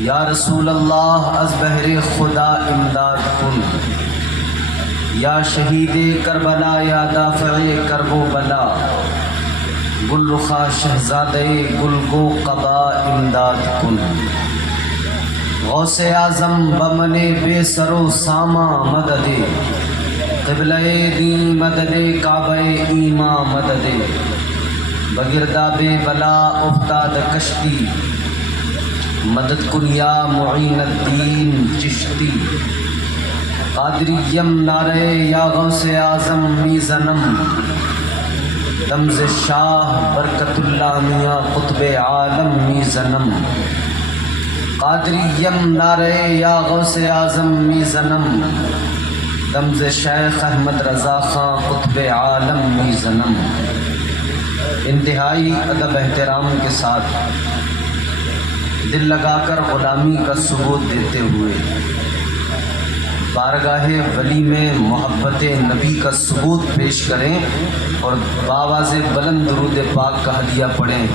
یا رسول اللہ از بہر خدا امداد کن، یا شہید کربلا یا دافع کرب و بلا، گل رخا شہزادے گل گو قبا امداد کن۔ غوث اعظم بمن بے سر و ساما مدد، قبلہ دین مدد کعبہ ایما مدد، بگرداب بلا افتاد کشتی، مدد کن یا معین الدین چشتی۔ قادریم نعرہ یا غوث اعظم میزنم، رمز شاہ برکت اللہ میاں قطب عالم میزنم۔ قادریم نعرہ یا غوث اعظم میزنم، رمز شیخ احمد رضا خان قطب عالم میزنم۔ انتہائی ادب احترام کے ساتھ دل لگا کر غلامی کا ثبوت دیتے ہوئے بارگاہ ولی میں محبت نبی کا ثبوت پیش کریں اور بآواز بلند درود پاک کا ہدیہ پڑھیں۔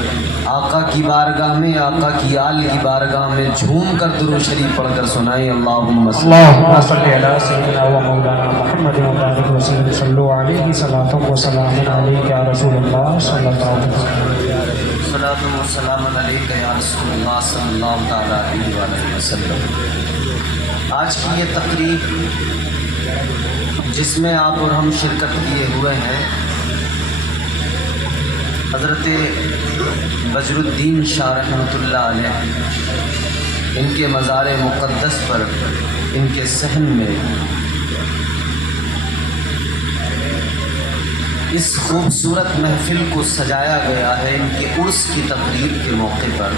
آقا کی بارگاہ میں، آقا کی آل کی بارگاہ میں جھوم کر درود شریف پڑھ کر سنائیں۔ اللہم صلی علی سیدنا و مولانا محمد و بارک وسلم، صلو علیہ صلاۃ و سلام علیک یا رسول اللہ صلی اللہ علیہ وسلم، صلاۃ و سلام علیک یا رسول اللہ صلی اللہ تعالیٰ علیہ وآلہ وسلم۔ آج کی یہ تقریب جس میں آپ اور ہم شرکت کیے ہوئے ہیں، حضرت بجر الدین شاہ رحمۃ اللہ علیہ، ان کے مزار مقدس پر ان کے صحن میں اس خوبصورت محفل کو سجایا گیا ہے۔ ان کے عرس کی تقریب کے موقع پر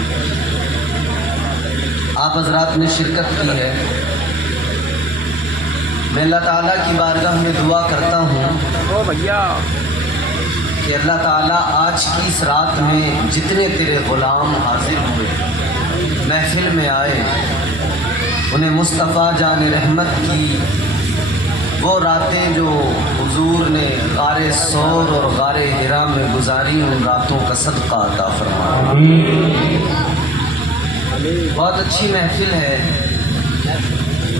آپ حضرات نے شرکت کی ہے۔ میں اللہ تعالیٰ کی بارگاہ میں دعا کرتا ہوں کہ اللہ تعالیٰ آج کی اس رات میں جتنے تیرے غلام حاضر ہوئے، محفل میں آئے، انہیں مصطفیٰ جان رحمت کی وہ راتیں جو حضور نے غار ثور اور غار حرا میں گزاری، ان راتوں کا صدقہ عطا فرما۔ بہت اچھی محفل ہے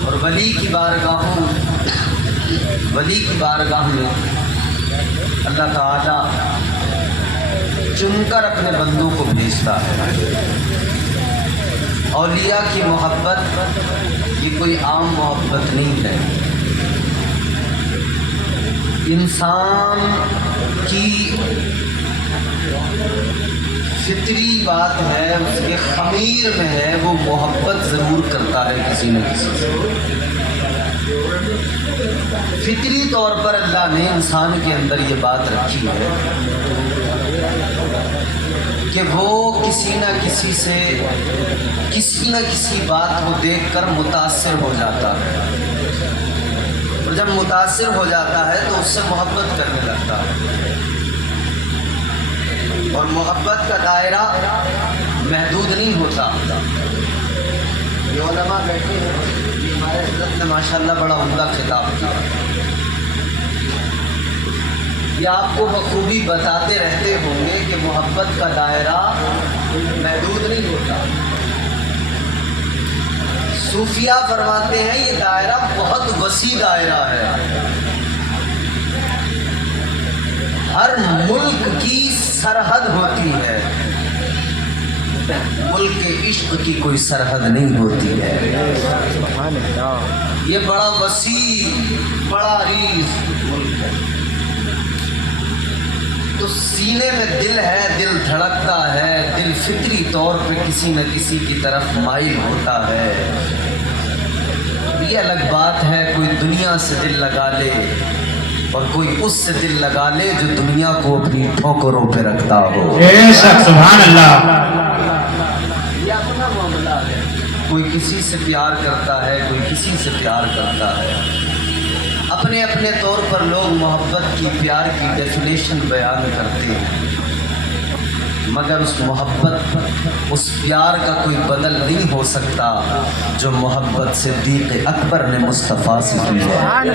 اور ولی کی بارگاہ میں اللہ تعالیٰ چن کر اپنے بندوں کو بھیجتا ہے۔ اولیاء کی محبت یہ کوئی عام محبت نہیں ہے، انسان کی فطری بات ہے، اس کے خمیر میں ہے، وہ محبت ضرور کرتا ہے کسی نہ کسی سے۔ فطری طور پر اللہ نے انسان کے اندر یہ بات رکھی ہے کہ وہ کسی نہ کسی بات کو دیکھ کر متاثر ہو جاتا ہے، اور جب متاثر ہو جاتا ہے تو اس سے محبت کرنے لگتا ہے، اور محبت کا دائرہ محدود نہیں ہوتا۔ یہ علماء بیٹھے ہیں، ہمارے حضرت نے ماشاءاللہ بڑا عمدہ خطاب کیا، یہ آپ کو بخوبی بتاتے رہتے ہوں گے کہ محبت کا دائرہ محدود نہیں ہوتا۔ صوفیہ فرماتے ہیں یہ دائرہ بہت وسیع دائرہ ہے، ہر ملک کی سرحد ہوتی ہے، ملک کے عشق کی کوئی سرحد نہیں ہوتی ہے۔ یہ بڑا وسیع، بڑا عریض ملک ہے، تو سینے میں دل ہے، دل دھڑکتا ہے، دل فطری طور پہ کسی نہ کسی کی طرف مائل ہوتا ہے۔ یہ الگ بات ہے کوئی دنیا سے دل لگا لے اور کوئی اس سے دل لگا لے جو دنیا کو اپنی ٹھوکروں پہ رکھتا ہو۔ سبحان اللہ۔ یہ اپنا معاملہ ہے، کوئی کسی سے پیار کرتا ہے، کوئی کسی سے پیار کرتا ہے، اپنے اپنے طور پر لوگ محبت کی، پیار کی ڈیفینیشن بیان کرتے ہیں، مگر اس محبت، اس پیار کا کوئی بدل نہیں ہو سکتا جو محبت صدیق اکبر نے مصطفیٰ سے کی ہے۔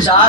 4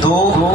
2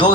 2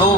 2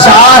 4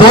2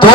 2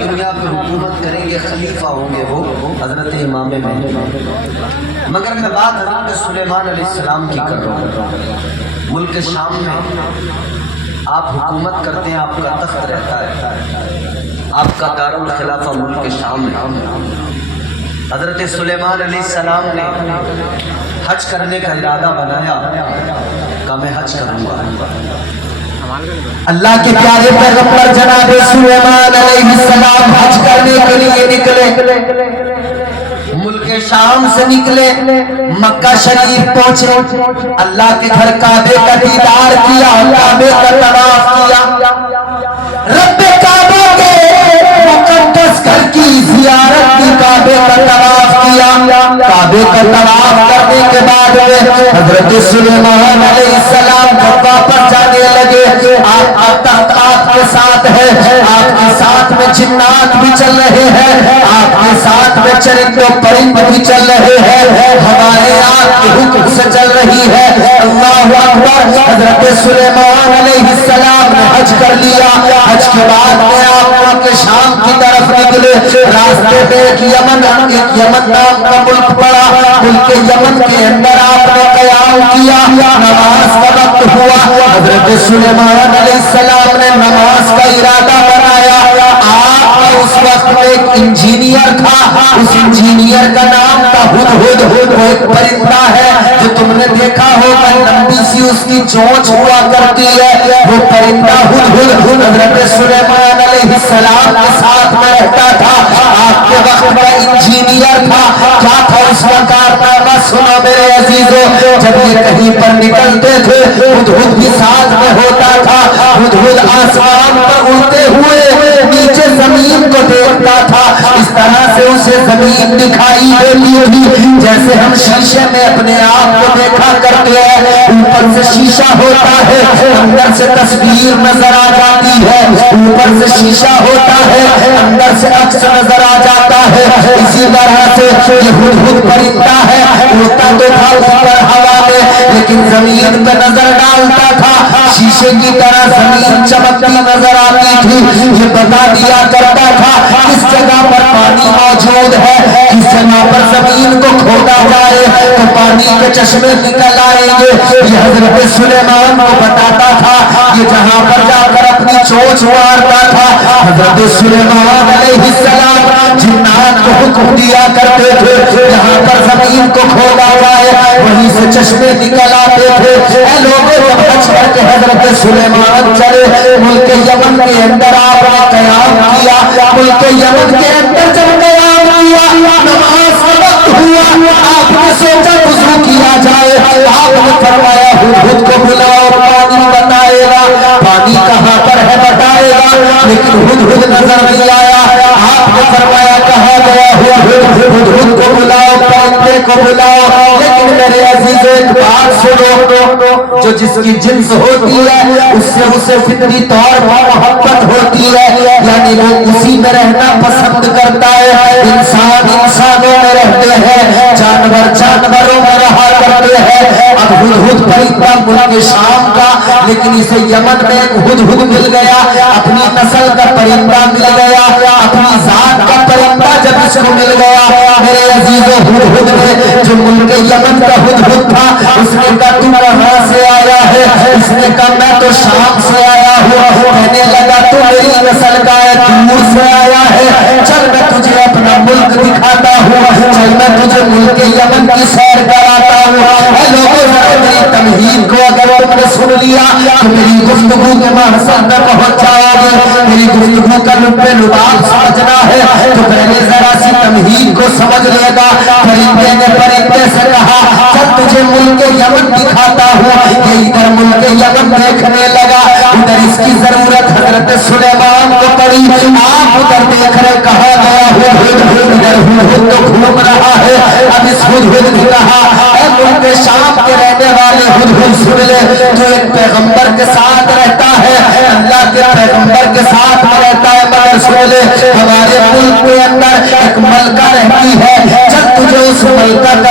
دنیا پہ حکومت کریں گے، خلیفہ ہوں گے وہ حضرت امام مہدی، مگر میں بات حضرت سلیمان علیہ السلام کی کر رہا ہوں۔ ملک شام میں آپ حکومت کرتے ہیں، آپ کا تخت رہتا ہے، آپ کا دارالخلافہ ملک شام میں۔ حضرت سلیمان علیہ السلام نے حج کرنے کا ارادہ بنایا، کہا میں حج کروں گا۔ اللہ کے پیارے پیغمبر جناب سلیمان علیہ السلام حج کرنے کے لیے نکلے، ملک شام سے نکلے، مکہ شریف پہنچے، اللہ کے گھر کعبے کا دیدار کیا، کعبے کا طواف کیا، رب کعبہ کے مقدس گھر کی زیارت کی، کعبے کا طواف کیا۔ کعبے کا طواف کرنے کے بعد حضرت سلیمان علیہ السلام جب واپس جانے لگے، آپ تخت آپ کے ساتھ ہے، آپ کے ساتھ میں جنات بھی چل رہے ہیں، آپ کے ساتھ میں چرند و پرند بھی چل رہے ہیں، ہوائیں آپ کے حکم سے چل رہی ہے۔ اللہ اکبر۔ حضرت سلیمان علیہ السلام نے حج کر لیا۔ حج کے بعد میں آپ کے شام کی طرف نکلے، راستے میں ایک یمن نام کا ملک پڑا، ملک یمن کے اندر آپ نے قیام کیا، نماز کا وقت ہوا، حضرت سلیمان علیہ السلام نے نماز کا ارادہ بنایا۔ آپ کا اس وقت میں ایک انجینئر تھا، اس انجینئر کا نام تھا ہدہد۔ وہ ایک پرندہ ہے جو تم نے دیکھا ہوگا، لمبی سی اس کی چونچ ہوا کرتی ہے، وہ پرندہ ہدہد حضرت سلیمان علیہ السلام کے ساتھ میں رہتا تھا۔ آپ کے وقت کا انجینئر تھا۔ کیا تھا اس کا کارنامہ؟ سنو میرے عزیزو، جب یہ کہیں پر نکلتے تھے ہدہد بھی ساتھ میں ہوتا تھا۔ ہدہد آسمان پر اڑتے ہوئے نیچے زمین کو دیکھتا تھا، اس طرح سے اسے زمین دکھائی دیتی تھی جیسے ہم شیشے میں اپنے آپ کو دیکھا کرتے ہیں۔ اوپر سے شیشہ ہوتا ہے، اندر سے تصویر نظر آ جاتی ہے، اوپر سے شیشہ ہوتا ہے، اندر سے عکس نظر آ جاتا ہے۔ اسی طرح سے یہ ہدہد پرندہ ہے، اڑتا تو تھا اوپر ہوا میں، لیکن زمین پہ نظر ڈالتا تھا، شیشے کی طرح زمین چمکتی نظر آتی تھی۔ یہ بتا دیا کرتا تھا کس جگہ پر پانی موجود ہے، کس جگہ پر زمین کو کھودا جائے تو پانی کے چشمے نکل آئیں گے۔ یہ حضرت سلیمان کو بتاتا تھا، یہ جہاں پر جا کر اپنی چونچ مارتا تھا، حضرت سلیمان علیہ السلام جنات کو حکم دیا کرتے تھے جہاں پر زمین کو کھودا جائے وہیں سے چشمے نکل آتے تھے۔ اے لوگوں، جب حج کر کے حضرت سلیمان چلے، ملک یمن کے اندر آپ نے قیام کیا، ملک یمن کے اندر جب قیام کیا، نماز کا وقت ہوا، آپ نے سوچا وضو کیا جائے، آپ نے فرمایا ہدہد کو بلاؤ، پانی بتائے گا، پانی کہاں پر ہے بتائے گا، لیکن ہدہد نظر نہیں آیا۔ آپ نے فرمایا کہا گیا ہدہد کو بلاؤ، پرندے کو بلاؤ، لیکن میرے عزیزو ایک بات سنو، جو جس کی جنس ہوتی ہے اس سے اسے فطری طور پر محبت ہوتی ہے، یعنی وہ اسی میں رہنا پسند کرتا ہے۔ انسان انسانوں میں رہتے ہیں، جانور جانوروں میں رہا کرتے ہیں۔ اب ہدہد پرندہ ملک شام کا، لیکن اسے یمن میں ایک ہدہد مل گیا، اپنی نسل کا پرندہ مل گیا، اپنی ذات کا پرندہ جب اس کو مل گیا، میرے عزیزو ہدہد نے جو ملک یمن کا ہدہد تھا، اس نے کہا تم کہاں سے آیا ہے؟ اس نے کہا میں تو شام سے آیا ہوں۔ کہنے لگا تو میری نسل کا ہے، دور سے آیا ہے، چل میں تجھے اپنا ملک دکھاتا ہوں، چل میں تجھے ملک یمن کی سیر کراتا ہوں۔ اے لوگوں، میری تمہید کو اگر تم نے سن لیا تو میری گفتگو کے محصل میں پہنچ جاؤ گے۔ میری گفتگو کا لب لباب سمجھنا ہے تو پہلے ذرا سی تمہید کو سمجھ لے گا۔ پرندے نے پرندے سے کہا چل تجھے ملک یمن دکھاتا ہوں۔ یہ ادھر ملک یمن دیکھنے لگا، ادھر اس کی ضرورت حضرت سلیمان کو پڑی۔ آپ ادھر دیکھ رہے، کہا گیا ہدہد، ادھر ہدہد تو گھوم رہا ہے۔ اب اس ہدہد نے کہا اے ملک شام کے رہنے والے ہدہد سن لے، جو ایک پیغمبر کے ساتھ رہتا ہے، اللہ کے پیغمبر کے ساتھ رہتا ہے، مگر سن لے ہمارے ملک کے اندر ایک ملکہ رہتی ہے، چل تجھے اس ملکہ کا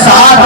7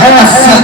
80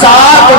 7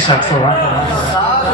7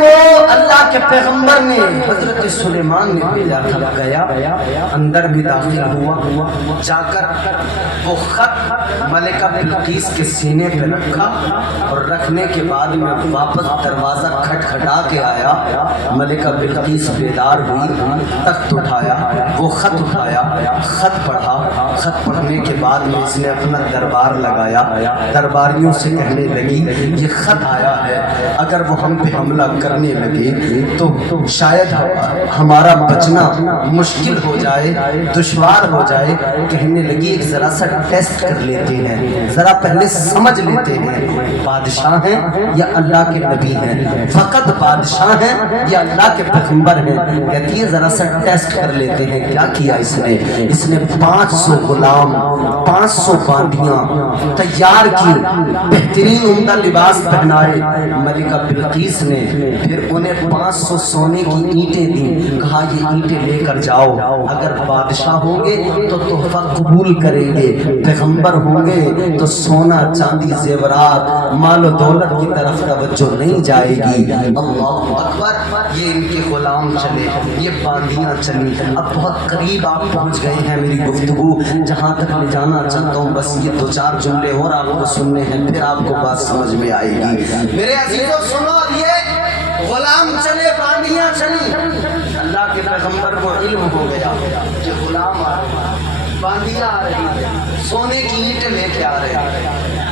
کو اللہ کے پیغمبر نے حضرت سلیمان نے بھیجا تھا، گیا اندر بھی داخل ہوا، جا کر وہ خط ملکہ بلقیس کے سینے پہ رکھا، اور رکھنے کے بعد میں واپس دروازہ کھٹکھٹا کے آیا۔ ملکہ بلقیس بیدار ہوئی، تخت اٹھایا، وہ خط اٹھایا، خط پڑھا، خط پڑھنے کے بعد میں اس نے اپنا دربار لگایا، درباریوں سے کہنے لگی یہ خط آیا ہے، اگر وہ ہم پہ حملہ کرنے لگے تو شاید ہمارا بچنا مشکل ہو جائے، دشوار ہو جائے۔ کہنے لگی ایک ذرا سا ٹیسٹ کر لیتے ہیں، ذرا پہلے سمجھ لیتے ہیں بادشاہ ہیں یا اللہ کے نبی ہیں، فقط بادشاہ ہیں یا اللہ کے پیغمبر ہیں۔ کہتی ہے ذرا سا ٹیسٹ کر لیتے ہیں۔ کیا کیا اس نے 500 غلام، 500 باندیاں تیار کی، بہترین عمدہ لباس پہنائے ملکہ بلقیس نے، پھر انہیں 500 سونے کی اینٹیں دیں، کہا یہ اینٹیں لے کر جاؤ، اگر بادشاہ ہوں گے تو تحفہ قبول کریں گے، پیغمبر ہوں گے تو سونا چاندی زیورات مال و دولت کی طرف توجہ نہیں جائے گی۔ اللہ اکبر۔ یہ ان کے غلام چلے، یہ باندیاں چلی۔ اب بہت قریب آپ پہنچ گئے ہیں میری گفتگو، جہاں تک میں جانا چاہتا ہوں بس یہ 2-4 جملے اور آپ کو سننے ہیں، پھر آپ کو بات سمجھ میں آئے گی۔ میرے عزیزوں سنو، یہ غلام چلے، باندیاں چلی، اللہ کے پیغمبر کو علم ہو گیا کہ غلام آ رہے ہیں، باندیاں آ رہی ہیں، سونے کی اینٹیں لے کے آ رہے ہیں۔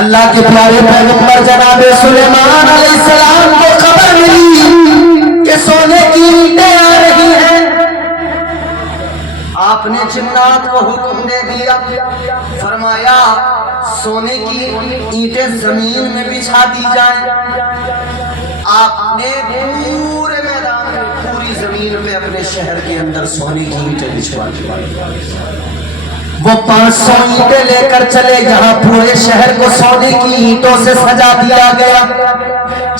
اللہ کے پیارے پیغمبر جناب سلیمان علیہ السلام کو خبر ملی کہ سونے کی اینٹیں آ رہی ہیں۔ آپ نے جنات کو حکم دے دیا، فرمایا سونے کی اینٹیں زمین میں بچھا دی جائیں۔ آپ نے پورے میدان میں، پوری زمین پہ اپنے شہر کے اندر سونے کی اینٹیں بچھوا دی۔ وہ 500 اینٹیں لے کر چلے، یہاں پورے شہر کو سونے کی اینٹوں سے سجا دیا گیا،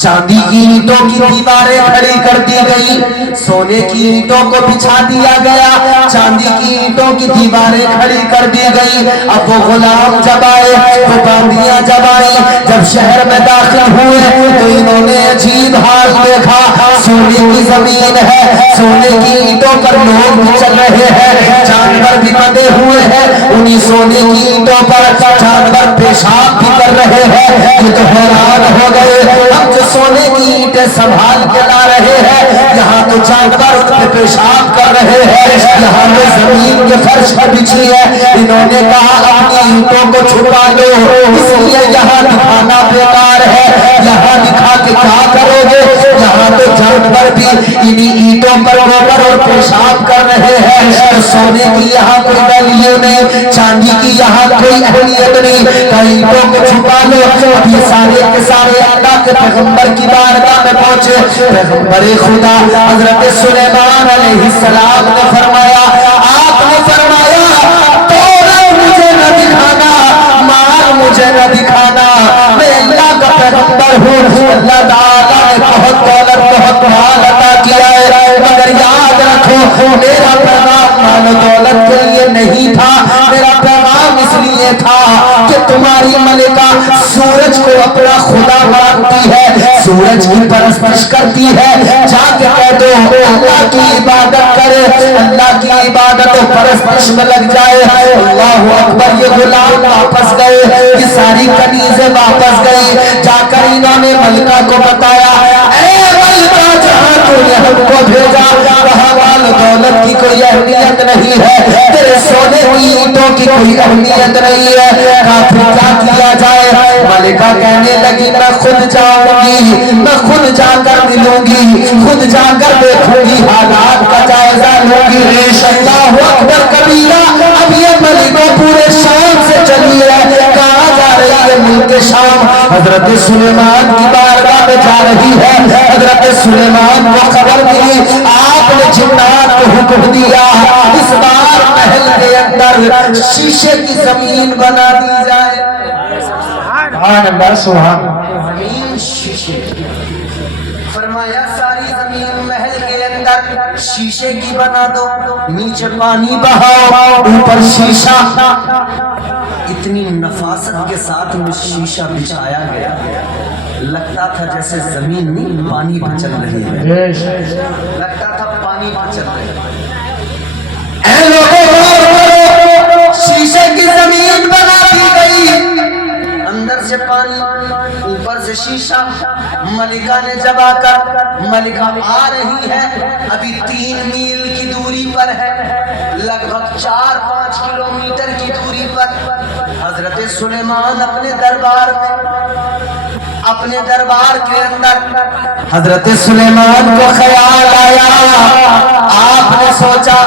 چاندی کی اینٹوں کی دیواریں کھڑی کر دی گئی، سونے کی اینٹوں کو بچھا دیا گیا، چاندی کی اینٹوں کی دیواریں کھڑی کر دی گئی۔ اب وہ غلام جب آئے، وہ باندیاں جب آئی، جب شہر میں داخل ہوئے تو انہوں نے عجیب حال دیکھا، سونے کی زمین ہے، سونے کی اینٹوں پر لوگ بھی چل رہے ہیں، جانور بھی بندھے ہوئے ہیں، انہی سونے کی اینٹوں پر جانور پیشاب بھی کر رہے ہیں۔ یہ تو حیران ہو گئے، ہم جو سونے کی اینٹیں سنبھال کے لا رہے ہیں، یہاں تو جانور ان پہ پیشاب کر رہے ہیں، یہاں پہ زمین کے فرش پر بچھی ہے۔ انہوں نے کہا اپنی اینٹوں کو چھپا دو، اس لیے یہاں دکھانا بیکار ہے، یہاں دکھا کے کیا کرو گے؟ یہاں تو جانور بھی انہی اینٹوں پر گوبر اور پیشاب کر رہے ہیں، تو سونے کی یہاں کوئی ویلیو نہیں، چاندی کی یہاں کوئی اہمیت نہیں، اینٹوں کو چھپا لو۔ یہ سارے کے سارے اللہ کے پیغمبر کی بارگاہ میں پہنچے۔ پیغمبر خدا حضرت سلیمان علیہ السلام نے فرمایا، آپ نے فرمایا دولت مجھے نہ دکھانا، مال مجھے نہ دکھانا، میں اللہ کا پیغمبر ہوں، اللہ تعالیٰ نے بہت دولت بہت مال عطا کیا ہے، مگر یاد رکھو میرا پیغام مال و دولت کے لیے نہیں تھا، میرا پیغام اس لیے تھا کہ تمہاری ملکہ سورج کو اپنا خدا مانتی ہے، سورج کی پرستش کرتی ہے، جا کے کہہ دو اللہ کی عبادت کرے، اللہ کی عبادت و پرستش میں لگ جائے۔ اللہ اکبر۔ یہ غلام واپس گئے، یہ ساری کنیزیں واپس گئی، جا کر انہوں نے ملکہ کو بتایا، اے ملکہ جہاں تو نے ہم کو بھیجا وہاں مال دولت کی کوئی اہمیت نہیں ہے، تیرے سونے کی اینٹوں کی کوئی اہمیت نہیں ہے، کافر کیا کیا جائے؟ ملکہ کہنے لگی میں خود جاؤں گی، میں خود جا کر ملوں گی، خود جا کر دیکھوں گی، حالات کا جائزہ لوں گی۔ اللہ اکبر کبیرہ۔ اب یہ ملکہ پورے شام سے چلی ہے، کہاں جا رہی ہے؟ ملک شام۔ حضرت سلیمان کی بارگاہ میں جا رہی ہے۔ حضرت سلیمان کو خبر ملی، آپ نے جنات کو حکم دیا اس بار محل کے اندر شیشے کی زمین بنا دی جائے۔ سبحان اللہ، سبحان زمین شیشے، فرمایا ساری زمین محل کے اندر شیشے کی بنا دو، نیچے پانی بہاؤ، اوپر شیشہ۔ اتنی نفاست کے ساتھ میں شیشہ بچھایا گیا، لگتا تھا جیسے زمین نہیں پانی پہ چل رہی ہے، بے شک لگتا تھا پانی پہ چل رہی ہے۔ اے لوگوں غور کرو، شیشے کی زمین بنا دی گئی، اندر سے پانی اوپر سے شیشہ۔ ملکہ نے جب آ کر، ملکہ آ رہی ہے، ابھی 3 میل کی دوری پر ہے، لگ بھگ 4-5 کلومیٹر کی دوری پر۔ حضرت سلیمان اپنے دربار کے اندر، حضرت سلیمان کو خیال آیا، آپ نے سوچا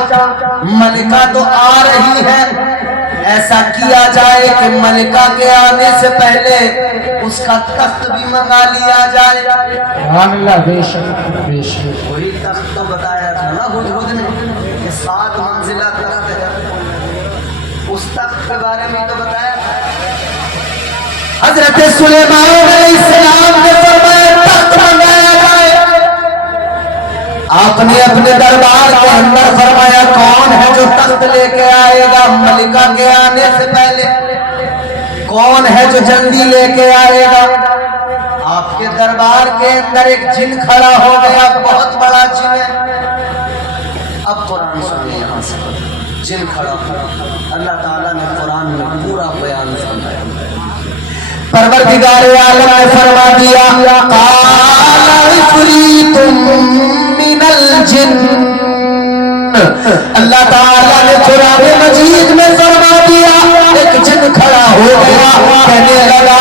ملکہ تو آ رہی ہے، ایسا کیا جائے کہ ملکہ کے آنے سے پہلے اس کا تخت بھی منگا لیا جائے۔ سبحان اللہ، بے شک بے شک۔ وہی تخت تو بتایا تھا نا ہدہد نے کہ 7 منزلہ تخت ہے، اس تخت کے بارے میں تو بتایا تھا۔ حضرت سلیمان علیہ السلام نے فرمایا تخت منگایا جائے۔ آپ نے اپنے دربار کے اندر فرمایا کون ہے جو تخت لے کے آئے گا ملکہ کے آنے سے پہلے، کون ہے جو جلدی لے کے آئے گا؟ آپ کے دربار کے اندر ایک جن کھڑا ہو گیا، بہت بڑا جن ہے۔ اب قرآن سنیں یہاں سے، جن کھڑا اللہ تعالیٰ نے قرآن میں پورا بیان فرمایا۔ پروردگار عالم نے فرما دیا قال عفریت من الجن، اللہ تعالیٰ نے قرآن مجید میں فرما دیا ایک جن کھڑا ہو گیا، کہنے لگا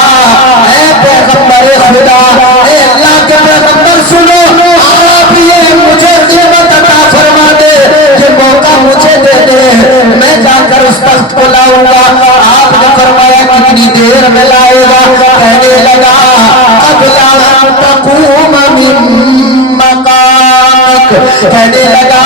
اے پیغمبر خدا، اے اللہ کے پیغمبر سنو، آپ یہ مجھے خدمت عطا فرما دے، یہ موقع مجھے دے دے، میں جا کر اس تخت کو لاؤں گا۔ آپ نے فرمایا کتنی دیر میں لائے گا؟ کہنے لگا قبل ان تقوم من مقامک، کہنے لگا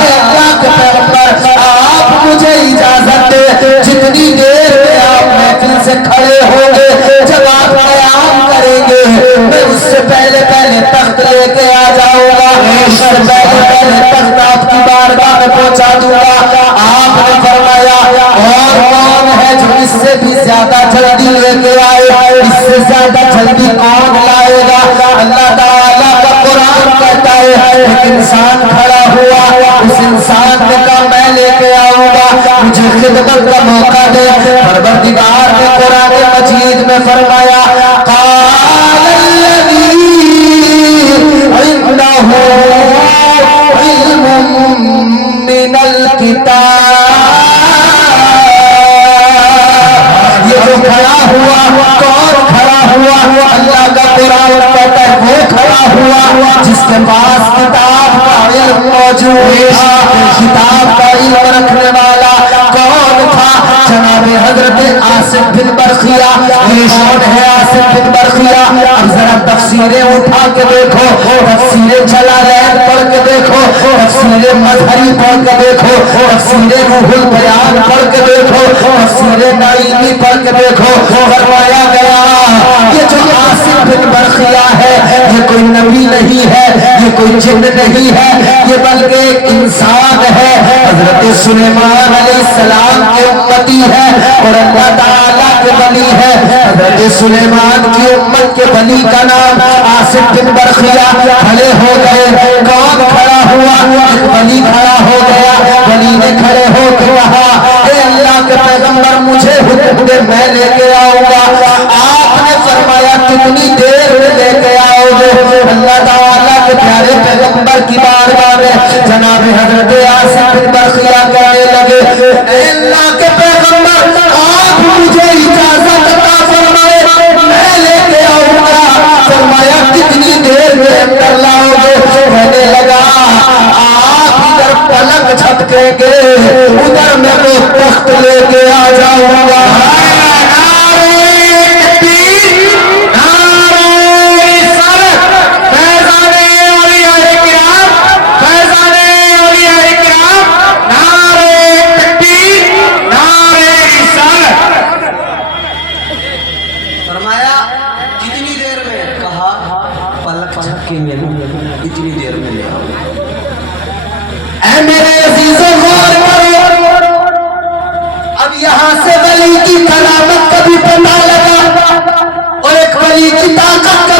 اے اللہ کے پیغمبر آپ مجھے اجازت دے، جتنی دیر میں آپ محفل سے کھڑے ہوں گے، جب آپ قیام کریں گے میں اس سے پہلے پہلے تخت لے کے آ جاؤں گا، اس سے پہلے پہلے تخت آپ کی بارگاہ میں پہنچا دوں گا۔ آپ نے فرمایا اور کون ہے جو اس سے بھی زیادہ جلدی لے کے آئے، اس سے زیادہ جلدی کون لائے گا؟ اللہ تعالیٰ کا قرآن کہتا ہے ایک انسان کھڑا ہوا، اس انسان نے کہا میں لے کے آؤں گا، مجھے خدمت کا موقع دے۔ پروردگار نے قرآن مجید میں فرمایا قال الذی عنده علم من الکتاب، یہ جو کھڑا ہوا کون کھڑا ہوا؟ اللہ کا قرآن کہتا ہے وہ کھڑا ہوا جس کے پاس کتاب کا علم موجود تھا۔ کتاب کا علم رکھنے والا کون تھا؟ جناب حضرت عاصم بن برخیہ۔ یہ کون ہے عاصم بن برخیہ؟ اب ذرا تفسیریں اٹھا کے دیکھو، تفسیر جلالین پڑھ کے دیکھو، تفسیر مظہری پڑھ کے دیکھو، تفسیر روح البیان پڑھ کے دیکھو، تفسیر نعیمی پڑھ کے دیکھو۔ فرمایا گیا یہ جو عاصم بن برخیہ ہے یہ کوئی نبی نہیں ہے، یہ کوئی جن نہیں ہے، یہ بلکہ ایک انسان ہے، حضرت سلیمان علیہ السلام کے امتی ہے اور اللہ تعالیٰ کے ولی ہے۔ حضرت سلیمان کی امت کے ولی کا نام عاصم بن برخیہ۔ کھڑے ہو گئے، کون کھڑا ہوا؟ ایک ولی کھڑا ہو گیا۔ ولی نے کھڑے ہو کے کہا اے اللہ کے پیغمبر مجھے حکم دے میں لے کے آؤں گا۔ آپ نے فرمایا کتنی دیر میں لے کے آؤ گے؟ اللہ تعالیٰ کے پیارے پیغمبر کی بارگاہ میں جناب حضرت عاصم بن برخیہ کہنے لگے اے اللہ کے پیغمبر آپ مجھے اجازت عطا فرمائے میں لے کے آؤں گا۔ فرمایا کتنی دیر میں اندر لاؤ گے؟ کہنے لگا آپ ادھر پلک جھپکیں گے ادھر میں وہ تخت لے کے آ جاؤں گا۔ اتنی دیر میں لے آؤ۔ اے میرے عزیزوں غور کرو، اب یہاں سے ولی کی کرامت کا بھی پتہ لگا اور ایک ولی کی طاقت کا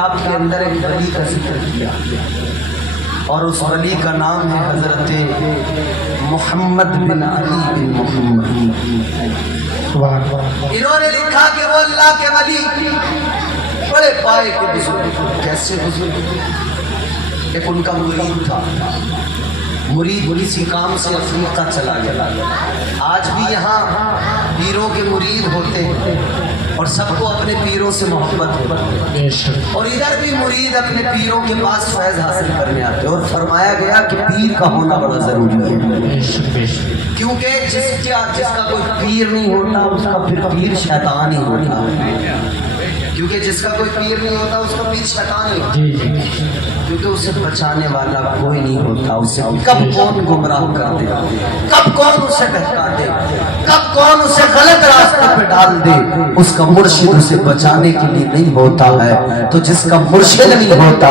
کتاب کے اندر ایک ولی کا ذکر کیا اور اس ولی کا نام ہے حضرت محمد بن علی بن محمد. انہوں نے لکھا کہ وہ اللہ کے ولی بڑے پائے کے بزرگ. کیسے بزرگ؟ ایک ان کا مرید تھا. مرید کسی کام سے افریقہ چلا گیا. آج بھی یہاں پیروں کے مرید ہوتے ہیں اور سب کو اپنے پیروں سے محبت ہوتی ہے, اور ادھر بھی مرید اپنے پیروں کے پاس فیض حاصل کرنے آتے ہیں. اور فرمایا گیا کہ پیر کا ہونا بڑا ضروری ہے, کیونکہ جس کا کوئی پیر نہیں ہوتا اس کا پھر پیر شیطان ہی ہوتا ہے. کیونکہ جس کا کوئی پیر نہیں ہوتا اس کا پیر شیطان ہی ہوتا ہے, کیونکہ اسے بچانے والا کوئی نہیں ہوتا. اسے کب کون گمراہ کر دے, کب کون اسے بہکا دے, کب کون اسے غلط راستے پہ ڈال دے, اس کا مرشد اسے بچانے کے لیے نہیں ہوتا ہے. تو جس کا مرشد نہیں ہوتا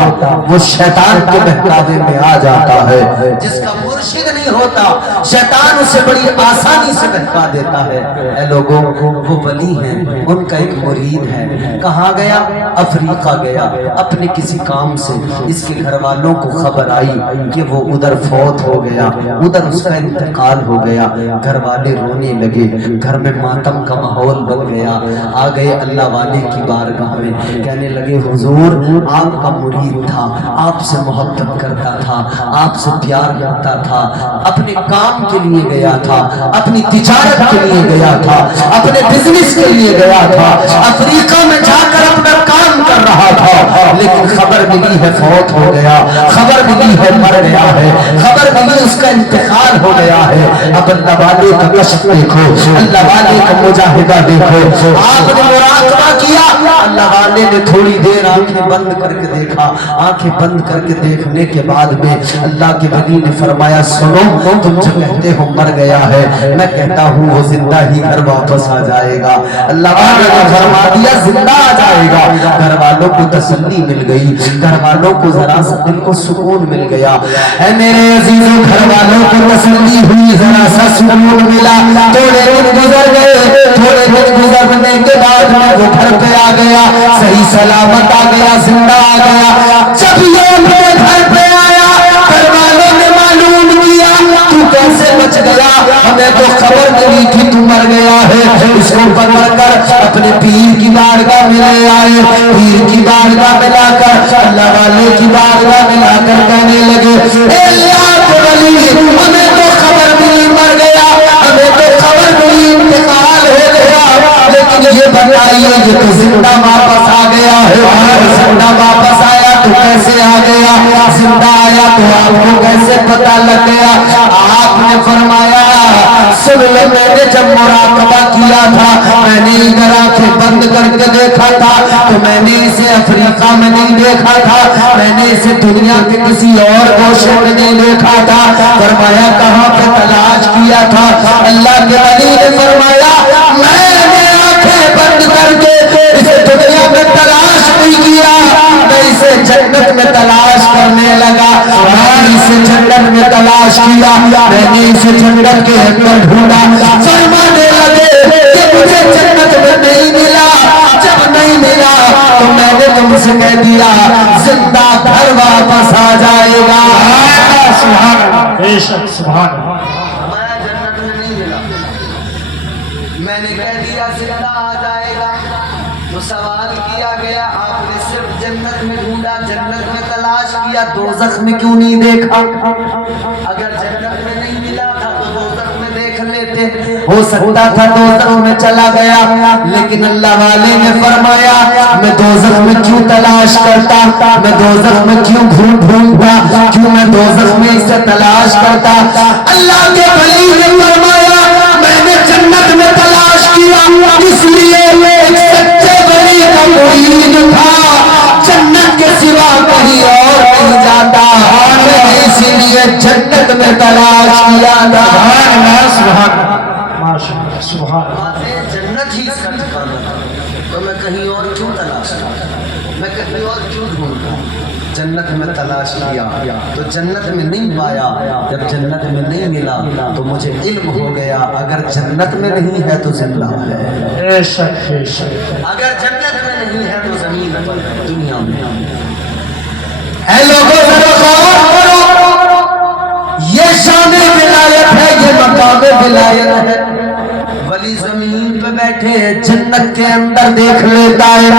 وہ شیطان کے بہکاوے میں آ جاتا ہے. جس کا مرشد نہیں ہوتا شیطان اسے بڑی آسانی سے بہکا دیتا ہے. اے لوگوں, وہ ولی ہیں, ان کا ایک مرید ہے. کہاں گیا؟ افریقہ گیا اپنے کسی کام سے. اس کے گھر والوں کو خبر آئی کہ وہ ادھر فوت ہو گیا, ادھر اس کا انتقال ہو گیا. گھر والے رونے لگے, گھر میں ماتم کا ماحول بن گیا. آ گئے اللہ والے کی بارگاہ میں, کہنے لگے حضور آپ کا مرید تھا, آپ سے محبت کرتا تھا, آپ سے پیار کرتا تھا, اپنے کام کے لیے گیا تھا, اپنی تجارت کے لیے گیا تھا, اپنے بزنس کے لیے گیا تھا, افریقہ میں جا کر اپنا کام کر رہا تھا, لیکن خبر ملی ہے فوت ہو گیا, خبر ملی ہے مر گیا ہے, خبر ملی اس کا انتقال ہو گیا ہے. اب اللہ والے کا کشف دیکھو, اللہ والے کا مجاہدہ دیکھو. آپ نے مراقبہ کیا, اللہ والے نے تھوڑی دیر آنکھیں بند کر کے دیکھا. آنکھیں بند کر کے دیکھنے کے بعد میں اللہ کے ولی نے فرمایا سنو, تم جو کہتے ہو مر گیا ہے, میں کہتا ہوں وہ زندہ ہی گھر واپس آ جائے گا. اللہ والے نے فرما دیا زندہ آ جائے گا. گھر والوں کو تسلی مل گئی, گھر والوں کو ذرا سا دل کو سکون مل گیا. اے میرے عزیزوں, گھر والوں کو تسلی ہوئی, ذرا سا سکون ملا. تھوڑے دن گزر گئے, تھوڑے دن گزرنے کے بعد میں وہ گھر پہ آ گیا, صحیح سلامت آ گیا, زندہ آ گیا. جب یہ اپنے گھر پہ آیا, گھر والوں نے معلوم کیا تو کیسے بچ گیا, ہمیں تو خبر ملی تھی تو مر گیا ہے. اس کو پکڑ کر اپنے پیر کی بارگاہ میں لے آئے. پیر کی بارگاہ میں لا کر اللہ والے کی بارگاہ میں لا کر کہنے لگے اے اللہ کے ولی, ہمیں تو خبر ملی مر گیا, ہمیں تو خبر ملی انتقال ہو گیا, لیکن یہ بتائیے یہ تو زندہ واپس آ گیا ہے. زندہ واپس آیا تو کیسے آ گیا, زندہ آیا تو آپ کو کیسے پتہ لگ گیا؟ آپ نے فرمایا سن لو, میں نے جب مراقبہ کیا تھا میں نے ادھر آنکھیں بند کر کے دیکھا تھا تو میں نے اسے افریقہ میں نہیں دیکھا تھا, میں نے اسے دنیا کے کسی اور گوشے میں نہیں دیکھا تھا. فرمایا کہاں پہ تلاش کیا تھا؟ اللہ کے ولی نے فرمایا میں نے آنکھیں بند کر کے اسے دنیا میں تلاش نہیں کیا, میں اسے جنت میں تلاش کرنے لگا. میں نے اسے جنت میں تلاش کیا, میں نے اسے جنت کے اندر ڈھونڈا. فرمانے لگے کہ مجھے جنت میں نہیں ملا, جب نہیں ملا تو میں نے تم سے کہہ دیا زندہ گھر واپس آ جائے گا. سبحان میں جنت میں نہیں ملا, میں نے کہہ دیا زندہ آ جائے گا. تو سوال کیا گیا آپ نے صرف جنت میں ڈھونڈا, جنت میں تلاش کیا, دوزخ میں کیوں نہیں دیکھا؟ اگر جنت میں نہیں ملا تھا تو دوزخ میں دیکھ لیتے, ہو سکتا تھا دوزخ میں چلا گیا. لیکن اللہ والے نے فرمایا میں دوزخ میں کیوں تلاش کرتا, میں دوزخ میں کیوں ڈھونڈتا, کیوں میں دوزخ میں اسے تلاش کرتا. اللہ کے ولی نے فرمایا میں نے جنت میں تلاش کیا, اس لیے ایک سچے ولی کا مرید تھا, جنت کے سوا کہیں اور نہیں جاتا, میں نے اسی لیے جنت میں تلاش کیا تھا. جنت ہی اس کا ٹھکانہ تھا, تو میں کہیں اور کیوں تلاش کرتا, میں کہیں اور کیوں ڈھونڈتا. جنت میں تلاش کیا تو جنت میں نہیں پایا, جب جنت میں نہیں ملا تو مجھے علم ہو گیا اگر جنت میں نہیں ہے تو زندہ ہے, اگر جنت میں نہیں ہے تو زمین پر دنیا میں. اے لوگوں ذرا غور کرو، یہ شان ولایت ہے، یہ مقام ولایت ہے۔ ولی زمین پہ بیٹھے جنت کے اندر دیکھ لیتا ہے،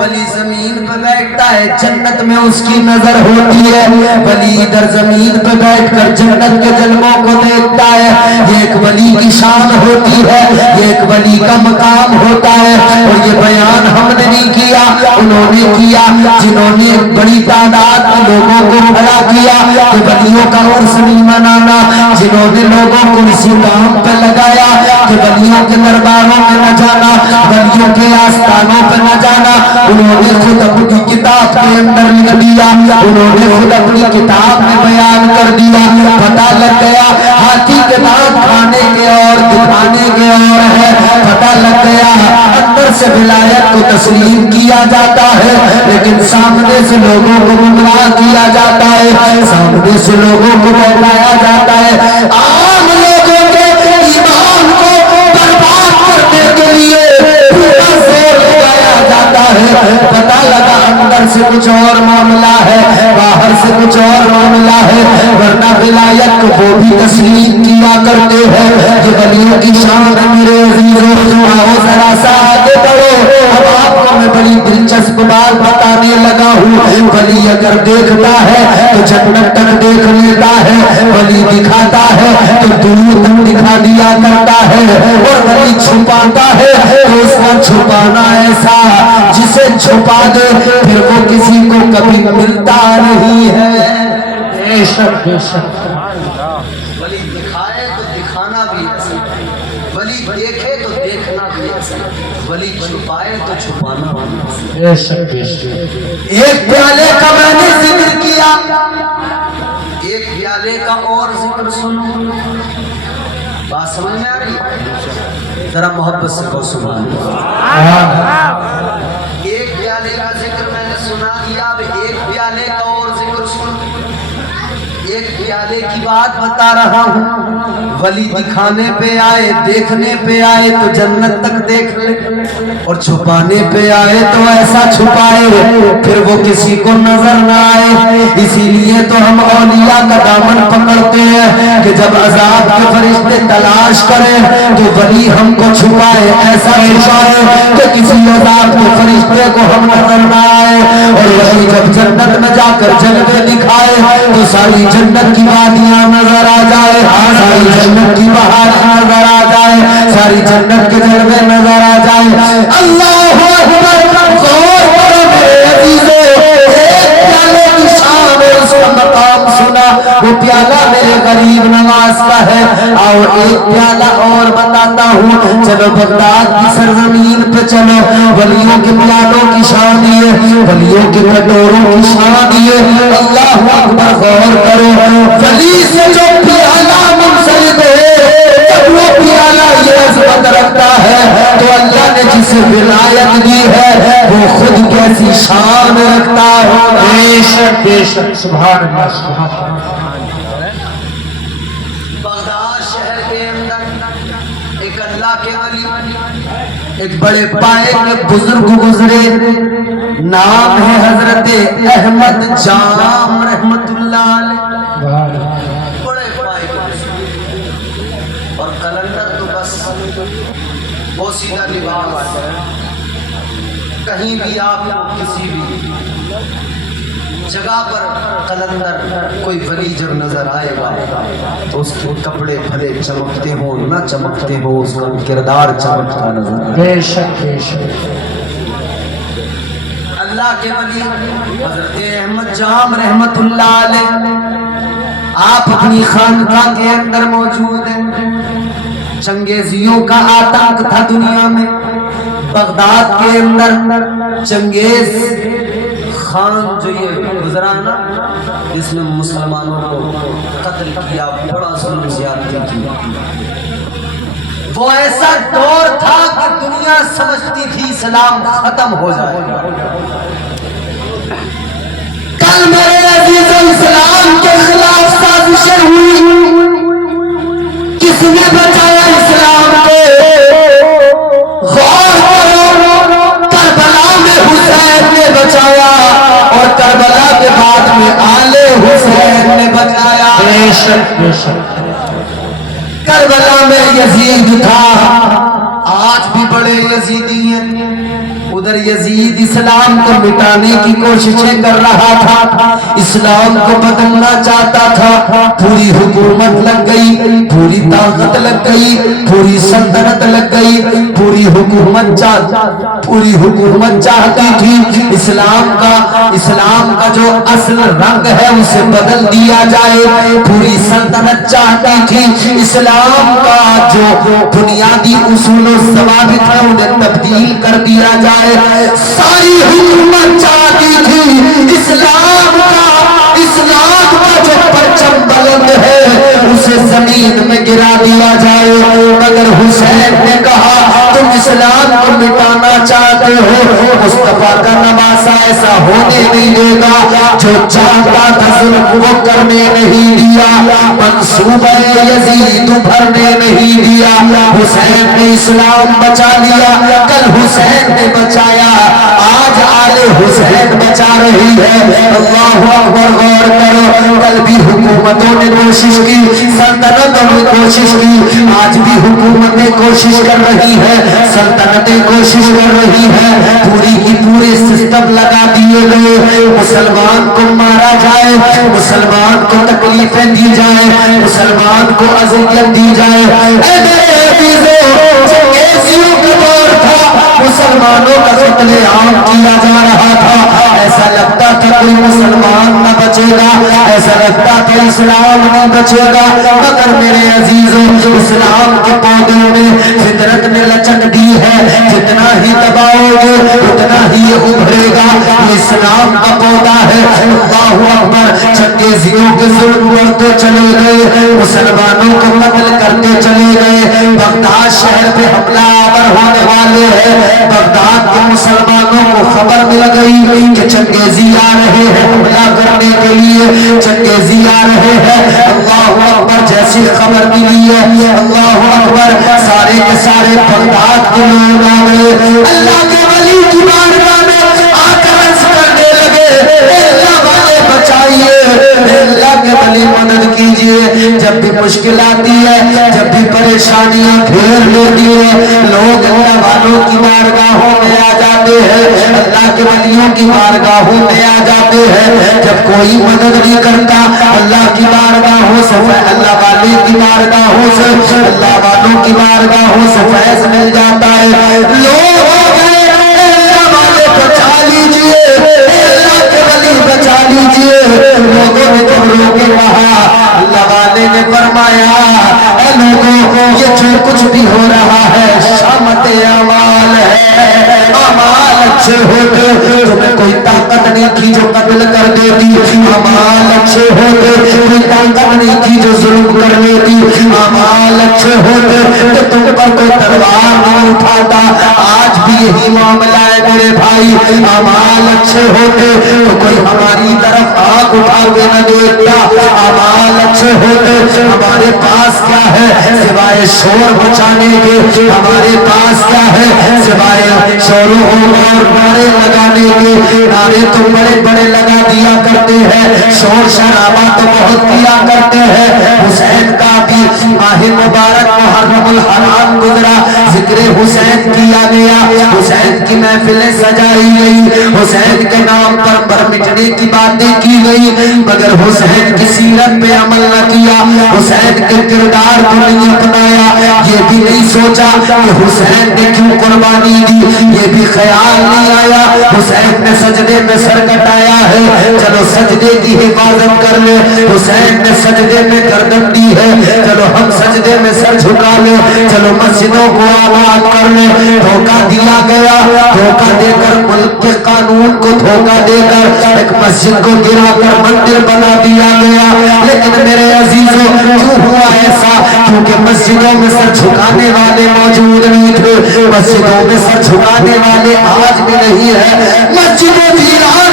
ولی زمین پہ بیٹھتا ہے جنت میں اس کی نظر ہوتی ہے، ولی ادھر زمین پہ بیٹھ کر جنت کے جلووں کو دیکھتا ہے۔ یہ ایک ولی کی شان ہوتی ہے، یہ ایک ولی کا مقام ہوتا ہے۔ اور یہ بیان ہم نے نہیں کیا، انہوں نے کیا، جنہوں نے ایک بڑی تعداد میں لوگوں کو کھڑا کیا کہ ولیوں کا عرس نہیں منانا، جنہوں نے لوگوں کو اسی کام پہ لگایا کہ ولیوں کے درباروں میں نہ جانا، ولیوں کے آستانوں پہ نہ جانا، انہوں نے خود اپنی کتاب کے اندر لکھ دیا، انہوں نے خود اپنی کتاب میں بیان کر دیا۔ پتہ لگ گیا ہاتھی کے دانت کھانے کے اور دکھانے کے اور ہے، پتہ لگ گیا اندر سے ولایت کو تسلیم کیا جاتا ہے لیکن سامنے سے لوگوں کو گمراہ کیا جاتا ہے، سامنے سے لوگوں کو بہلایا جاتا ہے، عام لوگوں کے ایمان کو برباد کرنے کے لیے پورا زور لگایا جاتا ہے۔ پتہ لگا اندر سے کچھ اور معاملہ ہے، باہر سے کچھ اور معاملہ ہے، ورنہ ولایت کو وہ بھی تسلیم کیا کرتے ہیں۔ یہ ولیوں کی شان ہے میرے عزیزوں، آؤ ذرا سا آگے بڑھو۔ اب آپ کو میں بڑی دلچسپ بات بتانے لگا ہوں۔ ولی اگر دیکھتا ہے تو جنت تک دیکھ لیتا ہے، ولی دکھاتا ہے تو دور تک دکھا دیا کرتا ہے، اور ولی چھپاتا ہے تو اس کا چھپانا ایسا جسے چھپا دے پھر وہ کسی کو کبھی ملتا نہیں ہے۔ بے شک بے شک، ولی دکھائے تو دکھانا بھی ایسا، ولی دیکھے تو دیکھنا بھی ایسا، ولی چھپائے تو چھپانا بھی ایسا۔ بے شک بے شک۔ ایک پیالے کا میں نے ذکر کیا، ایک پیالے کا اور ذکر سنو، بات سمجھ میں آ رہی ہے؟ ذرا محبت سے کو سنا۔ ایک پیالے کا ذکر میں نے سنا دیا، اب ایک پیالے کا اور ذکر سنو۔ ایک پیالے کی بات بتا رہا ہوں، ولی دکھانے پہ آئے، دیکھنے پہ آئے تو جنت تک دیکھ لے، اور چھپانے پہ آئے تو ایسا چھپائے پھر وہ کسی کو نظر نہ آئے۔ اسی لیے تو ہم اولیاء کا دامن پکڑتے ہیں کہ جب عذاب کے فرشتے تلاش کریں تو ولی ہم کو چھپائے، ایسا چھپائے کہ کسی عذاب کے فرشتے کو ہم نظر نہ آئے، اور ولی جب جنت میں جا کر جلوے دکھائے تو ساری جنت کی وادیاں نظر آ جائے، ساری جنت کی بہار نظر آ جائے، ساری جنت کے جلوے نظر آ جائے۔ اللہ اکبر، غور کرو میرے عزیزو، ایک پیالے کی شان اور اس کا مقام سنا، وہ پیالہ میرے غریب نواز کا ہے۔ اور ایک پیالہ اور بتاتا ہوں، چلو بغداد کی سرزمین پہ چلو، ولیوں کے پیالوں کی شان یہ، ولیوں کے کٹوروں کی شان یہ۔ اللہ اکبر، غور کرو، ولی سے جو پیالہ منسلک ہے جب وہ پیالہ یہ عظمت رکھتا ہے تو اللہ نے جسے ولایت دی ہے وہ خود کیسی شان رکھتا ہوگا۔ بے شک بے شک، سبحان اللہ سبحان اللہ۔ بغداد شہر کے اندر ایک اللہ کے ولی، ایک بڑے پائے کے بزرگ گزرے، نام ہے حضرت احمد جام رحمت اللہ علیہ، بڑے پائے کے بزرگ، اور کلندر تو بس وہ سیدھا لباس، کہیں بھی آپ کسی بھی جگہ پر کلندر کوئی ولی جب نظر آئے گا تو اس کے کپڑے بھلے چمکتے ہوں نہ چمکتے ہو، اس کا کردار چمکتا نظر آئے۔ بے شک بے شک۔ اللہ کے ولی حضرت احمد جام رحمت اللہ علیہ، آپ اپنی خانقاہ کے اندر موجود ہیں۔ چنگیزیوں کا آتنک تھا دنیا میں، بغداد کے اندر چنگیز خان جو یہ گزرا نا، جس نے مسلمانوں کو قتل کیا، بڑا ظلم زیادتی کی، وہ ایسا دور تھا کہ دنیا سمجھتی تھی اسلام ختم ہو جائے گا۔ کل میرے عزیزو اسلام کے خلاف سازشیں ہوئی، کس نے بچایا اسلام کو؟ غور کرو، کربلا میں حسین نے بچایا، اور کربلا کے بعد کربلا میں یزید تھا، آج بھی بڑے یزیدی ہیں. ادھر یزید اسلام کو مٹانے کی کوششیں کر رہا تھا، اسلام کو بدلنا چاہتا تھا. پوری حکومت لگ گئی، پوری طاقت لگ گئی، پوری سلطنت لگ گئی، پوری حکومت چاہتی تھی اسلام کا جو اصل رنگ ہے اسے بدل دیا جائے. پوری سلطنت چاہتی تھی اسلام کا جو بنیادی اصول و ضوابط ہے انہیں تبدیل کر دیا جائے. ساری حکومت چاہتی تھی اسلام کا جو پرچم بلند ہے اسے زمین میں گرا دیا جائے. مگر حسین نے کہا تم اسلام کو مٹانا چاہتے ہو، مصطفیٰ کا نواسا ایسا ہونے نہیں دے گا. جو چاہتا تھا ظلم وہ کرنے نہیں دیا، منصوبہ یزید بھرنے نہیں دیا. حسین نے اسلام بچا لیا، کل حسین نے بچایا، آج آل حسین بچا رہی ہے. اللہ اکبر، غور کرو. کل بھی حکومتوں نے کوشش کی، سلطنتوں نے کوشش کی، آج بھی حکومتیں کوشش کر رہی ہے، سلطنتیں کوشش کر رہی ہے. پوری کی پورے سسٹم لگا دیے گئے، مسلمان کو مارا جائے، مسلمان کو تکلیفیں دی جائے، مسلمان کو اذیت دی جائے. اے میرے عزیزو، چنگیزیوں کا دور تھا، مسلمانوں کا قتل عام کیا جا رہا تھا. ایسا لگتا تھا کوئی مسلمان نہ بچے گا، ایسا لگتا تھا اسلام نہ بچے گا. مگر میرے عزیزوں، اسلام کے پودے میں فطرت نے لچک دی ہے، جتنا ہی دباؤ گے اتنا ہی یہ ابھرے گا. یہ اسلام کا پودا ہے. اللہ اکبر. چنگیزیوں کے ظلم بڑھتے چلے گئے، مسلمانوں کو قتل کرتے چلے گئے. بغداد شہر پہ حملہ آور ہونے والے ہیں. بغداد کے مسلمانوں کو خبر مل گئی کہ چنگیزی آ رہے ہیں حملہ کرنے کے لیے، چنگیزی آ رہے ہیں. اللہ اکبر. جیسی خبر ملی ہے، اللہ اکبر، سارے کے سارے بغداد کے لوگ آ گئے. اللہ کے ولی کی بارگاہ میں آ کر عرض کرنے لگے، اللہ والے بچائیے، اللہ کے ولی مدد کیجئے. جب بھی مشکل آتی ہے، جب بھی پریشانیاں گھیر لیتی ہے، لوگ اللہ والوں کی بارگاہوں میں آ جاتے ہیں، اللہ کے ولیوں کی بارگاہوں میں آ جاتے ہیں. جب کوئی مدد نہیں کرتا، اللہ کی بارگاہوں سے، اللہ والے کی بارگاہوں سے، اللہ والوں کی بارگاہوں سے فیض مل جاتا ہے. لوگ ہو گئے، اللہ والے بچا لیجئے، اللہ کے ولی بچا لیجئے. لوگوں نے قبروں کے کہا، اللہ والے نے فرمایا اے لوگوں، یہ جو کچھ بھی ہو رہا ہے شامت اعمال ہے. اعمال اچھے ہوتے تمہیں کوئی طاقت نہیں تھی جو قتل کر دیتی، اعمال اچھے ہوتے کوئی طاقت نہیں تھی جو ظلم کر لیتی، اعمال اچھے ہوتے تو تم پر کوئی تلوار نہیں اٹھاتا. آج بھی یہی معاملہ ہے میرے بھائی. اعمال اچھے ہوتے تو کوئی ہماری طرف آنکھ اٹھا کے نہ دیکھتا. اعمال اچھے ہوتے ہمارے پاس کیا ہے سوائے شور مچانے کے، ہمارے پاس کیا ہے سوائے شور اور نعرے لگانے کے. نعرے تو بڑے بڑے لگا دیا کرتے ہیں، شور شرابہ تو بہت کیا کرتے ہیں. حسین کا بھی ماہ مبارک محرم الحرام گزرا، ذکر حسین کیا گیا، حسین کی محفلیں سجائی گئی، حسین کے نام پر بر مٹنے کی باتیں کی گئی. مگر حسین کی سیرت پہ عمل نہ کیا، حسین کے کردار کو نہیں اپنایا. یہ بھی نہیں سوچا کہ حسین نے کیوں قربانی دی، یہ بھی خیال نہیں آیا. حسین نے سجدے میں سر کٹایا ہے، چلو سجدے کی حفاظت کر لے. حسین نے سجدے میں گردن دی ہے، چلو ہم سجدے میں سر جھکا لے. چلو مسجدوں کو آباد کر لے. دھوکہ دیا گیا، دھوکہ دے کر ملک کے قانون کو دھوکہ دے کر ایک مسجد کو گرا کر مندر بنا دیا گیا. لیکن میرے عزیزوں کیوں ہوا ایسا؟ کیونکہ مسجدوں میں سر جھکانے والے موجود نہیں تھے، مسجدوں میں سر جھکانے والے آج بھی نہیں ہے. مسجدیں ویران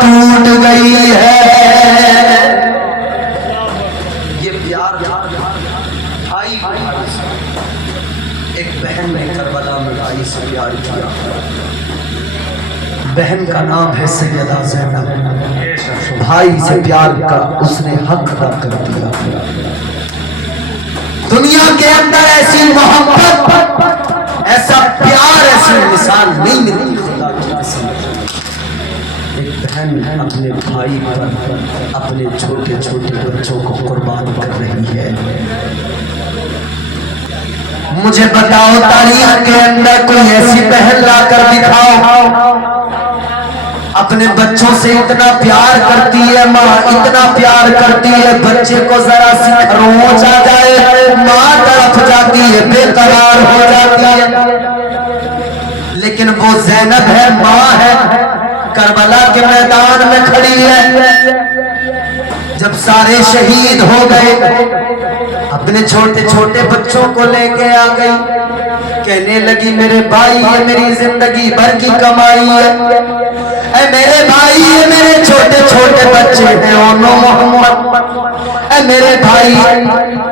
ٹوٹ گئی ہے. یہ پیار بھائی ایک بہن نے کربلا میں بھائی سے پیار کیا. بہن کا نام ہے سیدہ زینب. بھائی سے پیار کا اس نے حق ادا کر دیا. دنیا کے اندر ایسی محبت، ایسا پیار، ایسی مثال نہیں ملی خدا کی قسم. ایک بہن اپنے بھائی پر اپنے چھوٹے چھوٹے بچوں کو قربان کر رہی ہے. مجھے بتاؤ تاریخ کے اندر کوئی ایسی بہن لا کر دکھاؤ اپنے بچوں سے اتنا پیار کرتی ہے. ماں اتنا پیار کرتی ہے، بچے کو ذرا سی خروچ آ جائے ماں تڑپ جاتی ہے، بے قرار ہو جاتی ہے. لیکن وہ زینب ہے، ماں ہے، کربلا کے میدان میں کھڑی ہے. جب سارے شہید ہو گئے اپنے چھوٹے چھوٹے بچوں کو لے کے آ گئی. کہنے لگی میرے بھائی یہ میری زندگی بھر کی کمائی ہے، اے میرے بھائی یہ میرے چھوٹے چھوٹے بچے ہیں. اونو محمد، اے میرے بھائی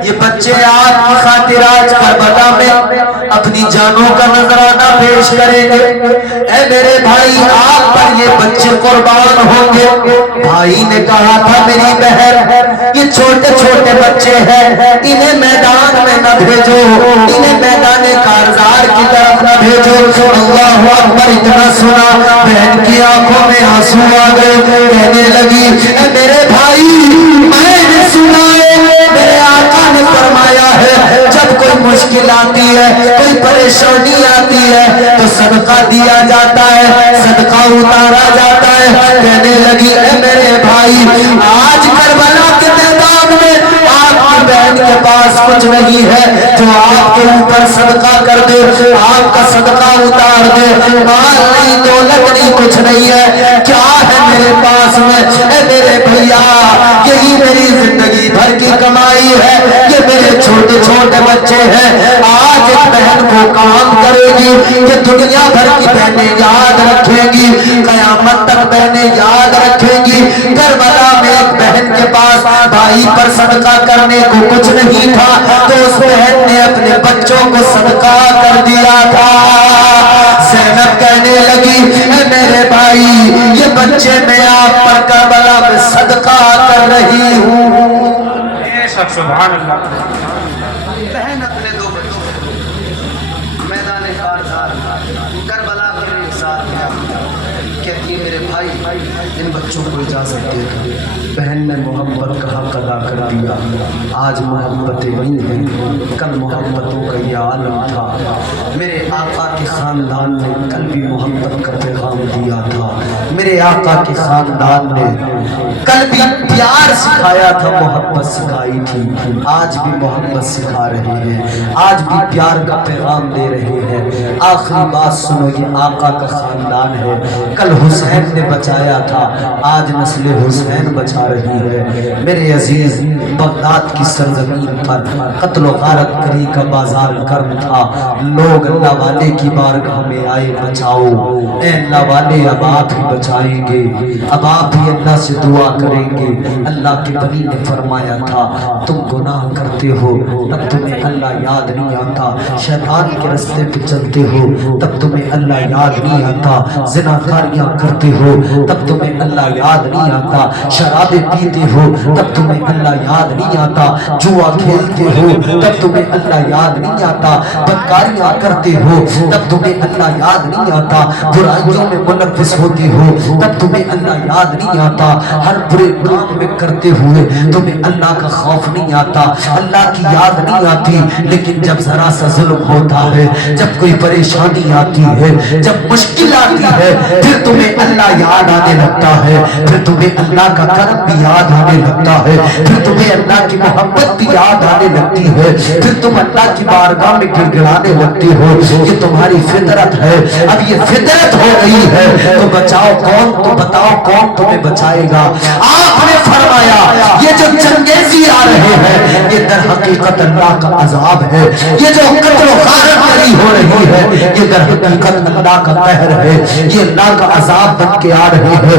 یہ بچے آپ کی خاطر آج کربلا میں اپنی جانوں کا نذرانہ پیش کریں گے. اے میرے بھائی آپ پر یہ بچے قربان ہوں گے. بھائی نے کہا تھا میری بہن یہ چھوٹے چھوٹے بچے ہیں، انہیں میدان میں نہ بھیجو، انہیں میدان کارزار کی طرف نہ بھیجو. اللہ اکبر. اتنا سنا بہن کی آنکھوں میں آنسو آ گئے. کہنے لگی اے میرے بھائی میں نے سنا ہے میرے آقا نے فرمایا ہے جب کوئی مشکل آتی ہے، کوئی پریشانی آتی ہے تو صدقہ دیا جاتا ہے، صدقہ اتارا جاتا ہے. کہنے لگی اے میرے بھائی آج کربلا کے میدان میں آپ کی بہن کے پاس کچھ نہیں ہے جو آپ کے اوپر صدقہ کر دے، آپ کا صدقہ اتار دے. مال نہیں، دولت نہیں، کچھ نہیں ہے. کیا ہے میرے پاس میں؟ اے میرے بھیا یہی میری زندگی بھر کی کمائی ہے، یہ میرے چھوٹے چھوٹے بچے ہیں. آج ایک بہن کو کام کرے گی یہ دنیا بھر کی بہنیں یاد رکھیں گی، قیامت تک بہنیں یاد رکھیں گی. کربلا میں ایک بہن کے پاس بھائی پر صدقہ کرنے کو کچھ نہیں تھا تو اس بہن نے اپنے بچوں کو صدقہ کر دیا تھا. زینب کہنے لگی اے میرے بھائی یہ بچے میں آپ پر کربلا میں صدقہ کر رہی ہوں. سبحان اللہ. بہن اپنے دو بچوں میدان کارزار کربلا کے ساتھ کہتی ہے میرے بھائی ان بچوں کو اجازت دے دو. بہن نے محبت کا حق ادا کر دیا. آج محبتیں نہیں ہیں، کل محبتوں کا یہ عالم تھا. میرے آقا کے خاندان نے کل بھی محبت کا پیغام دیا تھا. میرے آقا کے خاندان نے کل بھی پیار سکھایا تھا، محبت سکھائی تھی. آج بھی محبت سکھا رہے ہیں، آج بھی پیار کا پیغام دے رہے ہیں. آخری بات سنو، یہ آقا کا خاندان ہے. کل حسین نے بچایا تھا، آج نسل حسین بچا رہی ہے. میرے عزیز بغداد کی سرزمین پر قتل و غارت کری کا بازار گرم تھا. لوگ اللہ والے کی بارگاہ میں آئے بچاؤ. اے اللہ والے اب آپ ہی بچائیں گے، اب آپ ہی اللہ سے دعا کریں گے. اللہ کے بنی نے فرمایا تھا تم گناہ کرتے ہو تب تمہیں اللہ یاد نہیں آتا، شیطان کے راستے پہ چلتے ہو تب تمہیں اللہ یاد نہیں آتا، زناکاریاں کرتے ہو تب تمہیں اللہ یاد نہیں آتا، شرابیں پیتے ہو تب تمہیں اللہ یاد نہیں آتا، جوا کھیلتے ہو تب تمہیں اللہ یاد نہیں آتا، بدکاریاں کرتے ہو تب تمہیں اللہ یاد نہیں آتا، برائیوں میں ملوث ہوتے ہو تب تمہیں اللہ یاد نہیں آتا، ہر برے کام میں کرتے ہوئے تمہیں اللہ کا خوف نہیں آتا، اللہ کی یاد نہیں آتی. لیکن جب ذرا سا ظلم ہوتا ہے، جب کوئی پریشانی آتی ہے، جب مشکل آتی ہے پھر تمہیں اللہ یاد آنے لگتا ہے، پھر تمہیں اللہ کا کرم بھی یاد آنے لگتا ہے، پھر تمہیں اللہ کی محبت بھی یاد آنے لگتی ہے، پھر تم اللہ کی بارگاہ میں گڑ گڑانے لگتے ہو. یہ تمہاری فطرت ہے. اب یہ فطرت ہو گئی ہے تو بچاؤ کون؟ تو بتاؤ کون تمہیں بچائے گا؟ آپ نے فرمایا یہ جو چنگیزی آ رہے ہیں یہ در حقیقت اللہ کا عذاب ہے. یہ جو قتل و غارت کری ہو رہی ہے یہ در حقیقت اللہ کا قہر ہے. یہ اللہ کا عذاب بن کے آ رہے ہیں.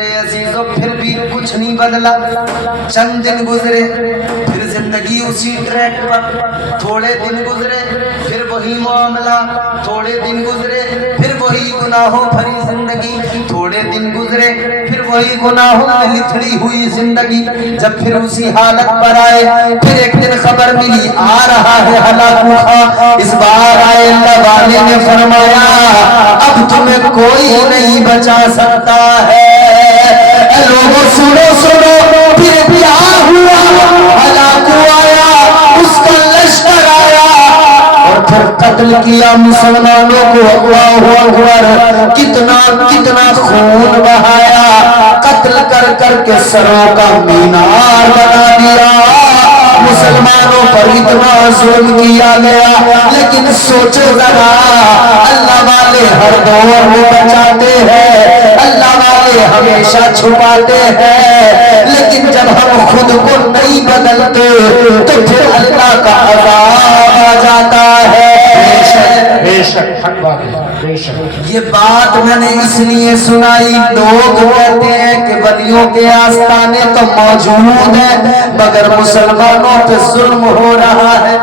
میرے عزیزوں پھر بھی کچھ نہیں بدلا. چند دن گزرے پھر زندگی اسی ٹریک پر. تھوڑے دن گزرے پھر وہی معاملہ. تھوڑے دن گزرے پھر وہی گناہوں بھری زندگی. تھوڑے دن گزرے پھر وہی گناہوں میں لتھڑی ہوئی زندگی. جب پھر اسی حالت پر آئے پھر ایک دن خبر ملی آ رہا ہے ہلاکو خواہ. اس بار آئے اللہ والے نے فرمایا اب تمہیں کوئی نہیں بچا سکتا ہے. لوگوں سنو سنو پھر کیا ہوا. ہلاکو آیا, اس کا لشکر آیا اور پھر قتل کیا مسلمانوں کو. اللہ اکبر, کتنا کتنا خون بہایا. قتل کر کر کے سروں کا مینار بنا دیا. مسلمانوں پر اتنا ظلم کیا گیا. لیکن سوچو ذرا, اللہ والے ہر دور میں بچاتے ہیں, اللہ والے ہمیشہ چھپاتے ہیں, لیکن جب ہم خود کو نہیں بدلتے تو پھر اللہ کا عذاب آ جاتا ہے. بے شک حق بات ہے, بے شک. یہ بات میں نے اس لیے سنائی, لوگ کہتے ہیں کہ ولیوں کے آستانے تو موجود ہیں مگر مسلمانوں پہ ظلم ہو رہا ہے.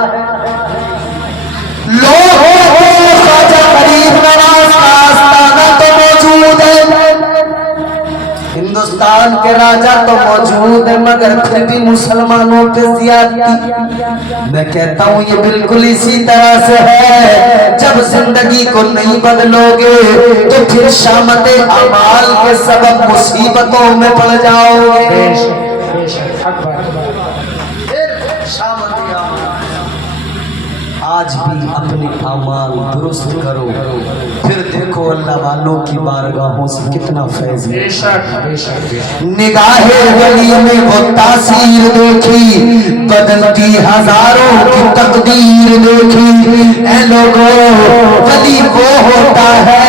لوگ خواجہ غریب نواز کا آستانہ تو موجود ہے, ہندوستان کے راجا تو موجود ہے مگر پھر بھی مسلمانوں پہ زیادتی. میں کہتا ہوں یہ بالکل اسی طرح سے ہے. جب زندگی کو نہیں بدلو گے تو پھر شامت اعمال کے سبب مصیبتوں میں پڑ جاؤ گے. بے شک, بے شک حق بات ہے. آج بھی اپنے اعمال درست کرو, پھر دیکھو اللہ والوں کی بارگاہوں سے کتنا فیض ہے. بے شک, بے شک, بے شک. نگاہ ولی میں وہ تاثیر دیکھی, بدلتی ہزاروں کی تقدیر دیکھی. اے لوگوں, ولی وہ ہوتا ہے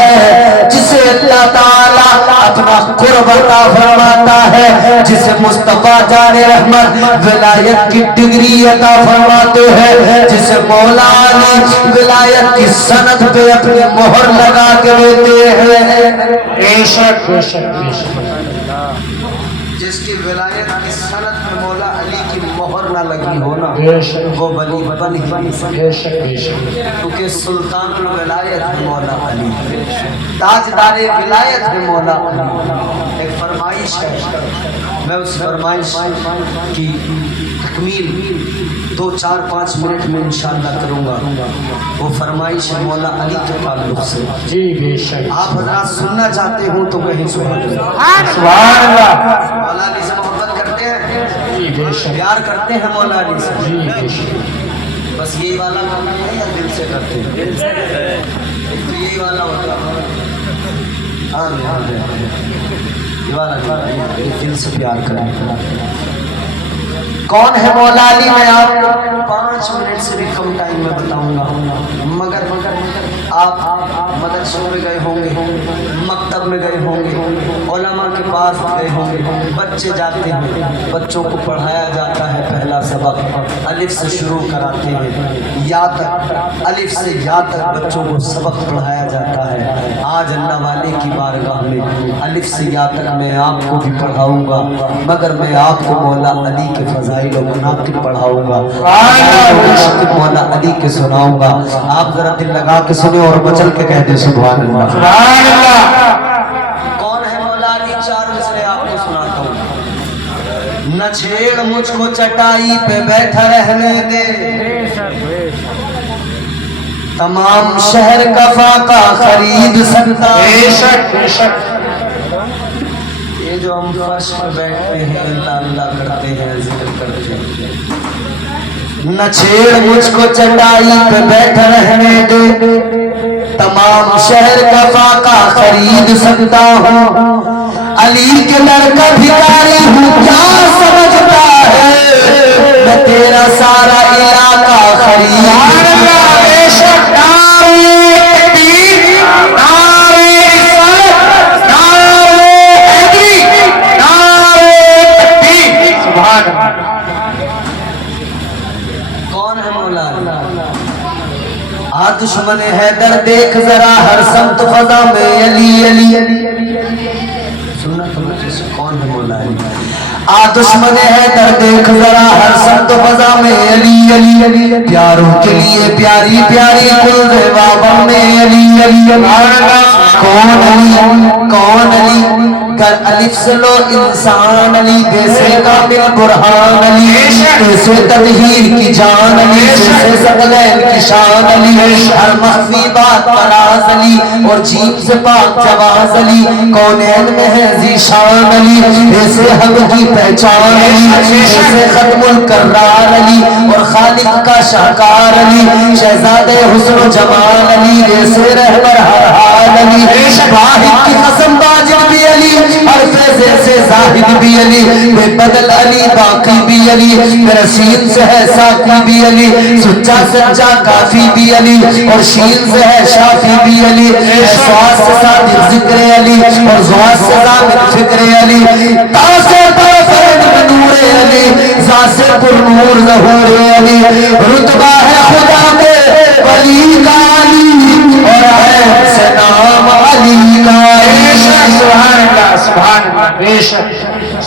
جسے اللہ تعالیٰ اپنا قرب عطا فرماتا ہے, جسے مصطفیٰ جان رحمت ولایت کی ڈگری عطا فرماتے ہیں, جسے مولا نے ولایت کی سند پہ اپنی مہر لگا کے دیتے ہیں. بے شک, بے شک, بے شک. جس کی ولایت کی سند پہ مولا علی کی مہر نہ لگی ہونا بے شک, وہ ولی بن ہی نہیں سکتا, بے شک, بے شک. کیونکہ سلطان الولایت ہے مولا علی, تاجدار ولایت ہے مولا علی. ایک فرمائش ہے, میں اس فرمائش کی تکمیل 2-4-5 منٹ میں انشاءاللہ کروں گا. وہ فرمائش ہے مولا علی کے تعلق سے. جی بے شک. آپ حضرات سننا چاہتے ہوں تو کہیں سبحان اللہ. سبحان اللہ. مولا علی سے محبت کرتے ہیں, جی بے شک. پیار کرتے ہیں مولا علی سے. جی بے شک. بس یہی والا کرنا ہے یا دل سے کرتے ہیں؟ ایک تو یہی والا ہوتا ہے, ہاں یہ والا دل سے پیار کرنا. کون ہے مولا علی؟ میں آپ کو 5 منٹ سے بھی کم ٹائم میں بتاؤں گا, مگر آپ مدرسوں میں گئے ہوں گے, مکتب میں گئے ہوں گے, علماء کے پاس گئے ہوں گے. بچے جاتے ہیں, بچوں کو پڑھایا جاتا ہے پہلا سبق, الف سے شروع کراتے ہیں, یا تک, الف سے یا تک بچوں کو سبق پڑھایا جاتا ہے. آج اللہ والے کی بارگاہ میں الف سے یا تک میں آپ کو بھی پڑھاؤں گا, مگر میں آپ کو مولا علی کے فضائل و مناقب پڑھاؤں گا, مولا علی کے سناؤں گا. آپ ذرا دل لگا کے سنیں اور مچل کے کہہ دیں سبحان اللہ. سبحان اللہ. کون ہے مولا علی؟ 4 مصرے آپ کو سناتا ہوں. نہ چھیڑ مجھ کو چٹائی پہ بیٹھا رہنے دے, تمام شہر کا فاقہ خرید سکتا. بے شک, بے شک. یہ جو ہم فرش پر بیٹھتے ہیں اللہ اللہ کرتے ہیں, ذکر کرتے ہیں. نہ چھیڑ مجھ کو چٹائی پہ بیٹھ رہنے دے, تمام شہر کا فاقہ خرید سکتا ہوں. علی کے در کا بھکاری ہوں, کیا سمجھتا ہے میں تیرا سارا علاقہ خرید سکتا. بے شک. کون ہے مولا؟ دشمن حیدر دیکھ ذرا ہر سمت فضا میں علی علی. سننا کون ہے مولا علی؟ آ دشمن ہے در دیکھ ذرا ہر سمت فضا میں علی علی علی پیاروں کے لیے پیاری پیاری کل بابا میں علی علی کون علی کون علی گر الف سے لو انسان علی جیسے کامل برہان علی جیسے تطہیر کی جان علی جیسے ثقلین کی شان علی ہر مخفی بات پراز علی اور جیم سے پاک جواز علی کونین میں ہے ذیشان علی جیسے حق کی پہچان علی جیسے ختم القرار علی اور خالق کا شاہکار علی شہزادے حسن و جمال علی جیسے رہبر ہر حال علی واحد کی قسم واجب بھی علی ہر فیضے سے زاہد بھی علی بے بدل علی باقی بھی علی میرا سین سے ہے ساقی بھی علی سچا سچا کافی بھی علی اور شین سے ہے شافی بھی علی احساس سے صادق ذکر علی اور زواس سے ضابط فکر علی تاثر پرفرد بنور علی ذات سے پر نور ظہور علی رتبہ ہے خدا کے ولی کا علی اور ہے سے نام علی کا سبحان اللہ سبحان اللہ بے شک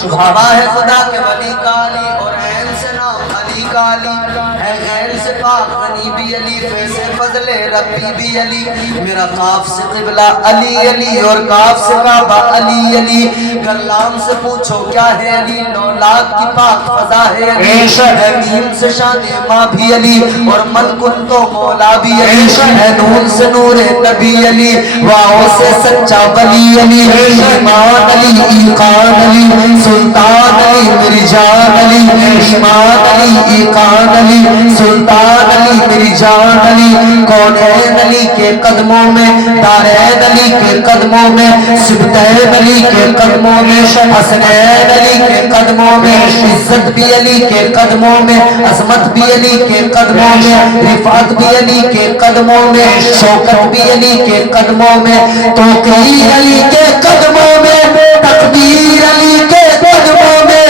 سبحان رتبہ ہے خدا کے ولی کا علی اور عین سے نام علی کا علی ہے غیر سے پاک غنی بھی علی فیض فضل ربی بھی علی میرا قاف سے قبلہ علی علی اور کاف سے کعبہ علی علی گر لام سے پوچھو کیا ہے علی 9 لاکھ کی پاک فضا ہے علی ہے میم سے شان ماں بھی علی اور من کن تو مولا بھی علی ہے نون سے نور نبی علی واؤ سے سچا ولی علی ایمان علی ایقان علی سلطان علی میری جان علی ایمان علی ایقان علی سلطان علی میری جان علی کونین علی کے قدموں میں دارین علی کے قدموں میں سبتین علی کے قدموں میں حسنین علی کے قدموں میں عزت بھی علی کے قدموں میں عظمت بھی علی کے قدموں میں رفعت بھی علی کے قدموں میں شوکت بھی علی کے قدموں میں توقیر علی کے قدموں میں تقدیر علی کے قدموں میں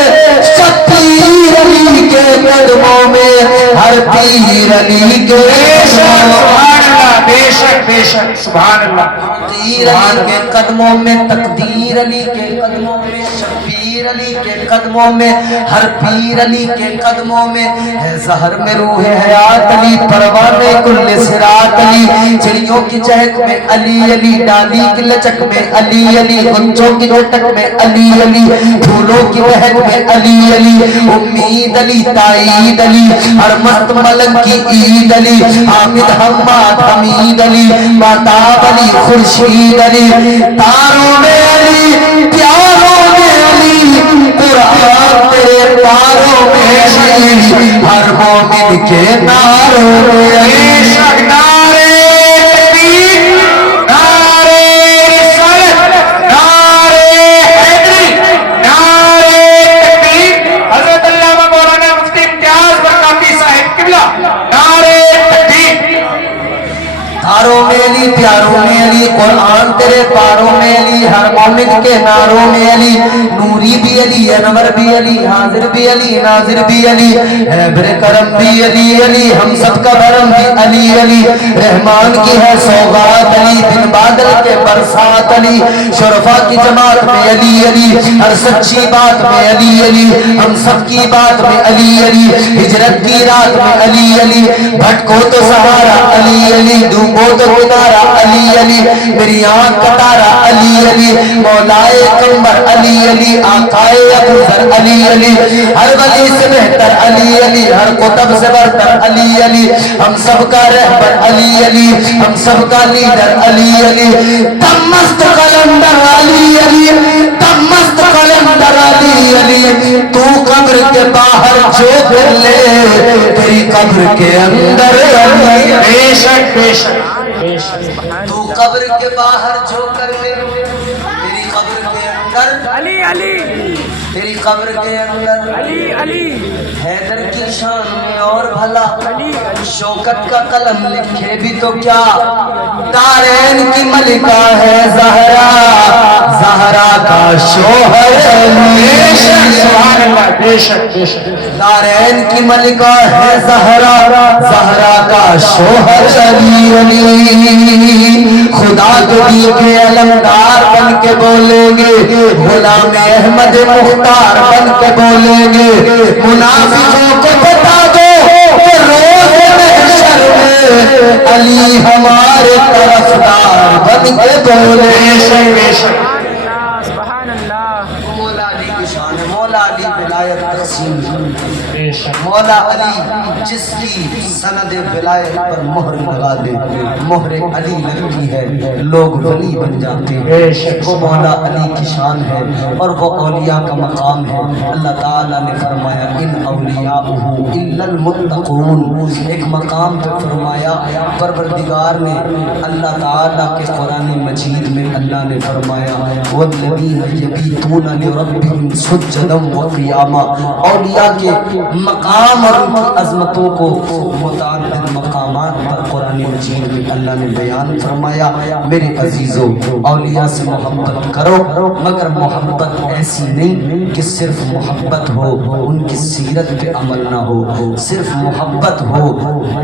شبیر علی کے قدموں میں ہر پیر علی کے بے شک بے شک سبحان اللہ تقدیر علی کے قدموں میں تقدیر علی کے قدموں میں شبیر علی کے قدموں میں ہر پیر علی کے قدموں میں ہے زہر میں روح حیات علی پروانے کل صراط علی چڑیوں کی چہک میں علی علی ڈالی کی لچک میں علی علی غنچوں کی جھٹک میں علی علی پھولوں کی مہک میں علی علی امید علی تائید علی ہر مست ملک کی عید علی حامد حماد حمید علی ماتاب علی خورشید علی تاروں میں علی پیاروں میں علی قرآن تیرے پاروں میں علی ہر مومن کے ناروں میں علی نعرے تکبیر نعرے رسالت نعرے حیدری نعرے تکبیر حضرت علامہ مولانا مفتی امتیاز برکاتی صاحب قبلہ نعرے تکبیر تاروں میں علی پیاروں میں علی قرآن تیرے پاروں میں علی ہر مومن کے ناروں میں علی نوری بھی علی انور بھی علی حاضر بھی علی ناظر بھی علی حیبر کرم بھی علی علی ہم سب کا بھرم بھی علی علی رحمان کی ہے سوغات علی دن بادل کے برسات علی شرفا کی جماعت میں علی علی ہر سچی بات میں علی علی ہم سب کی بات میں علی علی ہجرت کی رات میں علی علی بھٹکو تو سہارا علی علی ڈوبو تو کنارا علی علی میری آنکھ کا تارا علی علی مولائے کمبر علی علی آقائے ابو ذر علی علی ہر ولی سے بہتر علی علی ہر قطب سے برتر علی علی ہم سب کا رہبر علی علی ہم سب کا لیڈر علی علی تم مست قلندر علی علی تم مست قلندر علی علی تو قبر کے باہر جو کر لے تیری قبر کے اندر علی بے شک بے شک تو قبر کے باہر جو کر لے تیری قبر کے اندر علی علی تیری قبر کے اندر علی علی حیدر کی شان میں اور بھلا علی شوکت کا قلم لکھے بھی تو کیا دارین کی ملکہ ہے زہرا زہرا کا شوہر علی بے شک بے شک دارین کی ملکہ ہے زہرا، زہرا کا شوہر علی خدا کے دی کے علمدار بن کے بولیں گے، غلام احمد مختار بن کے بولیں گے۔ منافقوں کو بتا دو کہ روز محشر میں علی ہمارے طرفدار بن کے بولیں گے۔ مولا علی کی شان ہے، مولا علی ولایت تقسیم، مولا علی جس کی سند ولایت پر مہر لگا دے، مہر علی لگتی ہے، لوگ ولی بن جاتے ہیں۔ وہ مولا علی کی شان ہے اور وہ اولیاء کا مقام ہے۔ اللہ تعالیٰ نے فرمایا ان اولیاءہ الا المتقون، ایک مقام پہ فرمایا پروردگار نے، اللہ تعالیٰ کے قرآن مجید میں اللہ نے فرمایا والذین یبیتون لربہم سجدا وقیاما، اولیاء کے مقام اور ان کی عظمتوں کو متعدد مقامات پر قرآن مجید میں اللہ نے بیان فرمایا۔ میرے عزیزو، اولیاء سے محبت کرو، مگر محبت ایسی نہیں کہ صرف محبت ہو ان کی سیرت پہ عمل نہ ہو، صرف محبت ہو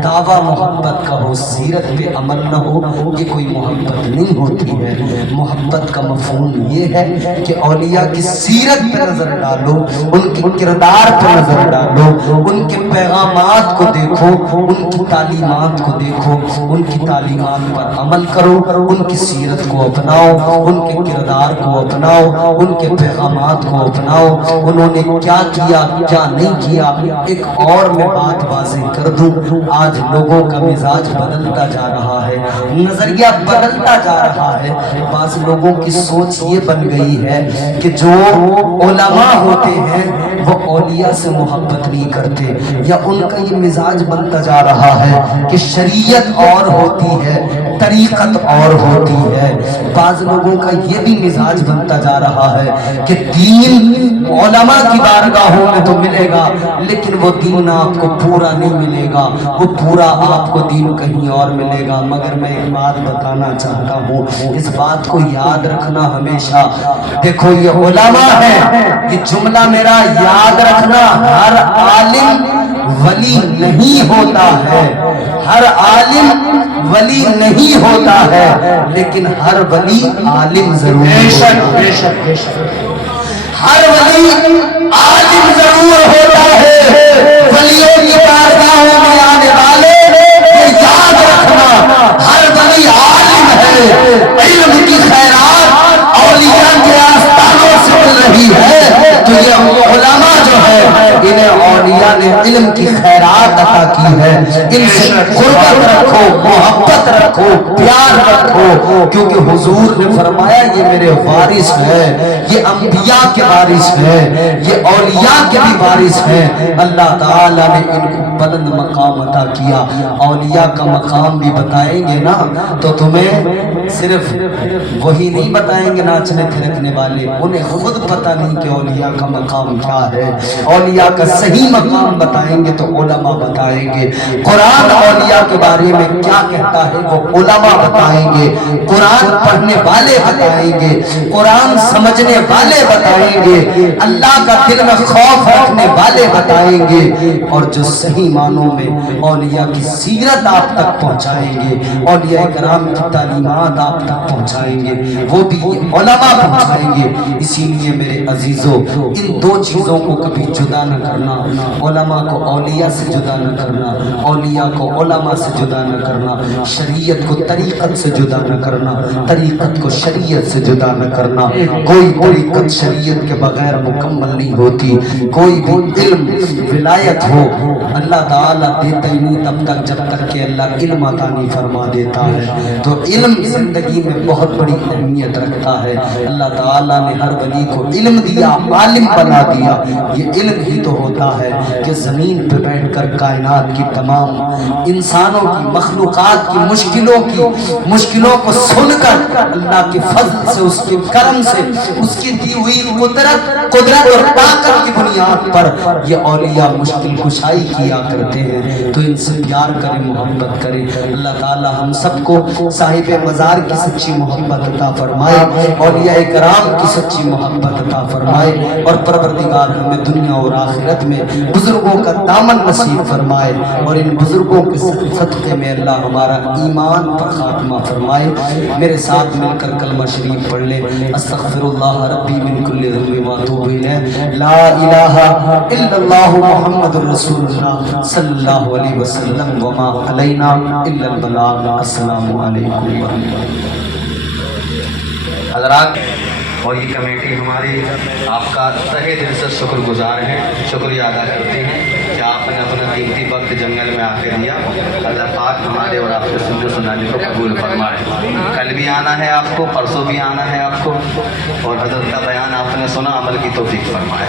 دعویٰ محبت کا ہو سیرت پہ عمل نہ ہو، یہ کوئی محبت نہیں ہوتی ہے۔ محبت کا مفہوم یہ ہے کہ اولیاء کی سیرت پہ نظر ڈالو، ان کے کردار پہ نظر ڈالو، ان کے پیغامات کو دیکھو، ان کی تعلیمات کو دیکھو، ان کی تعلیمات پر عمل کرو، ان کی سیرت کو اپناؤ، ان کے کردار کو اپناؤ، ان کے پیغامات کو اپناؤ، انہوں نے کیا کیا کیا نہیں کیا۔ ایک اور میں بات واضح کر دوں، آج لوگوں کا مزاج بدلتا جا رہا ہے، نظریہ بدلتا جا رہا ہے۔ بعض لوگوں کی سوچ یہ بن گئی ہے کہ جو علماء ہوتے ہیں وہ اولیاء سے محبت نہیں کرتے، یا ان کا یہ مزاج بنتا جا رہا ہے کہ شریعت اور ہوتی ہے طریقت اور ہوتی ہے۔ بعض لوگوں کا یہ بھی مزاج بنتا جا رہا ہے کہ دین علماء کی بارگاہوں میں تو ملے گا لیکن وہ دین آپ کو پورا نہیں ملے گا، وہ پورا آپ کو دین کہیں اور ملے گا۔ مگر میں ایک بات بتانا چاہتا ہوں، اس بات کو یاد رکھنا ہمیشہ۔ دیکھو یہ علماء ہے، یہ جملہ میرا یاد رکھنا، ہر عالم ولی نہیں ہوتا ہے، ہر عالم ولی نہیں ہوتا ہے، لیکن ہر ولی عالم ضرور ہوتا ہے۔ ہر ولی عالم ضرور ہوتا ہے۔ ولیوں کی بارگاہوں میں آنے والے یہ یاد رکھنا، ہر ولی عالم ہے، علم کی خیرات اولیاء کے آستانوں سے مل رہی ہے، تو یہ علماء جو ہے انہیں اولیاء نے علم کی خیرات عطا کی ہے۔ ان سے قربت رکھو، محبت رکھو، پیار رکھو، کیونکہ حضور نے فرمایا یہ میرے وارث ہے، یہ انبیاء کے وارث ہے، یہ اولیاء کے بھی وارث ہیں۔ اللہ تعالیٰ نے ان کو بلند مقام عطا کیا۔ اولیاء کا مقام بھی بتائیں گے نا تو تمہیں صرف وہی نہیں بتائیں گے ناچنے تھرکنے والے، انہیں خود پتہ نہیں کہ اولیاء کا مقام کیا ہے۔ اولیاء کا صحیح مقام بتائیں گے تو علماء بتائیں گے۔ قرآن اولیاء کے بارے میں کیا کہتا ہے وہ علماء بتائیں گے، قرآن پڑھنے والے بتائیں گے، قرآن سمجھنے والے بتائیں گے، اللہ کا دل میں خوف رکھنے والے بتائیں گے، اور جو صحیح معنوں میں اولیاء کی سیرت آپ تک پہنچائیں گے، اولیاء کرام کی تعلیمات آپ تک پہنچائیں گے، وہ بھی علماء پہنچائیں گے۔ اسی لیے میرے عزیزو ان دو چیزوں کو کبھی جدا نہ کرنا، علماء کو اولیاء سے جدا نہ کرنا، اولیاء کو علماء سے جدا نہ کرنا، شریعت کو طریقت سے جدا نہ کرنا، طریقت کو شریعت سے جدا نہ کرنا۔ کوئی طریقت شریعت کے بغیر مکمل نہیں ہوتی، کوئی بھی علم ولایت ہو اللہ تعالیٰ دیتا ہی نہیں تب تک جب تک کہ اللہ علم عطا نہیں فرما دیتا ہے۔ تو علم زندگی میں بہت بڑی اہمیت رکھتا ہے۔ اللہ تعالیٰ نے ہر ولی کو علم دیا، عالم بنا دیا۔ یہ علم ہی تو ہوتا ہے کہ زمین پہ بیٹھ کر کائنات کائنات کی تمام انسانوں کی مخلوقات کی مشکلوں کو سن کر اللہ کے فضل سے اس کے کرم سے اس کی دی ہوئی قدرت اور طاقت کی بنیاد پر یہ اولیاء مشکل کشائی کیا کرتے ہیں. تو ان سے پیار کرے محبت کرے. اللہ تعالی ہم سب کو صاحب مزار کی سچی محبت عطا فرمائے, اولیاء کرام کی سچی محبت عطا فرمائے, اور پروردگار ہمیں دنیا اور آخرت میں بزرگوں کا دامن نصیب فرمائے, اور ان بزرگوں کے صدقے میں اللہ ہمارا ایمان پر خاتمہ فرمائے. میرے ساتھ مل کر کلمہ شریف پڑھ لے. استغفر اللہ ربی من کل ذنب واتوب الیہ. لا الہ الا اللہ محمد رسول اللہ صلی اللہ علیہ وسلم وما علینا الا البلاغ. السلام علیکم ورحمۃ اللہ. حضرات اور یہ کمیٹی ہماری آپ کا تہہ دل سے شکر گزار ہے, شکریہ ادا کرتے ہیں کہ آپ نے اپنا قیمتی وقت جنگل میں آ کے دیا. اللہ پاک ہمارے اور آپ کے سننے سنانے کو قبول فرمائے. کل بھی آنا ہے آپ کو, پرسوں بھی آنا ہے آپ کو, اور حضرت کا بیان آپ نے سنا, عمل کی توفیق فرمائے.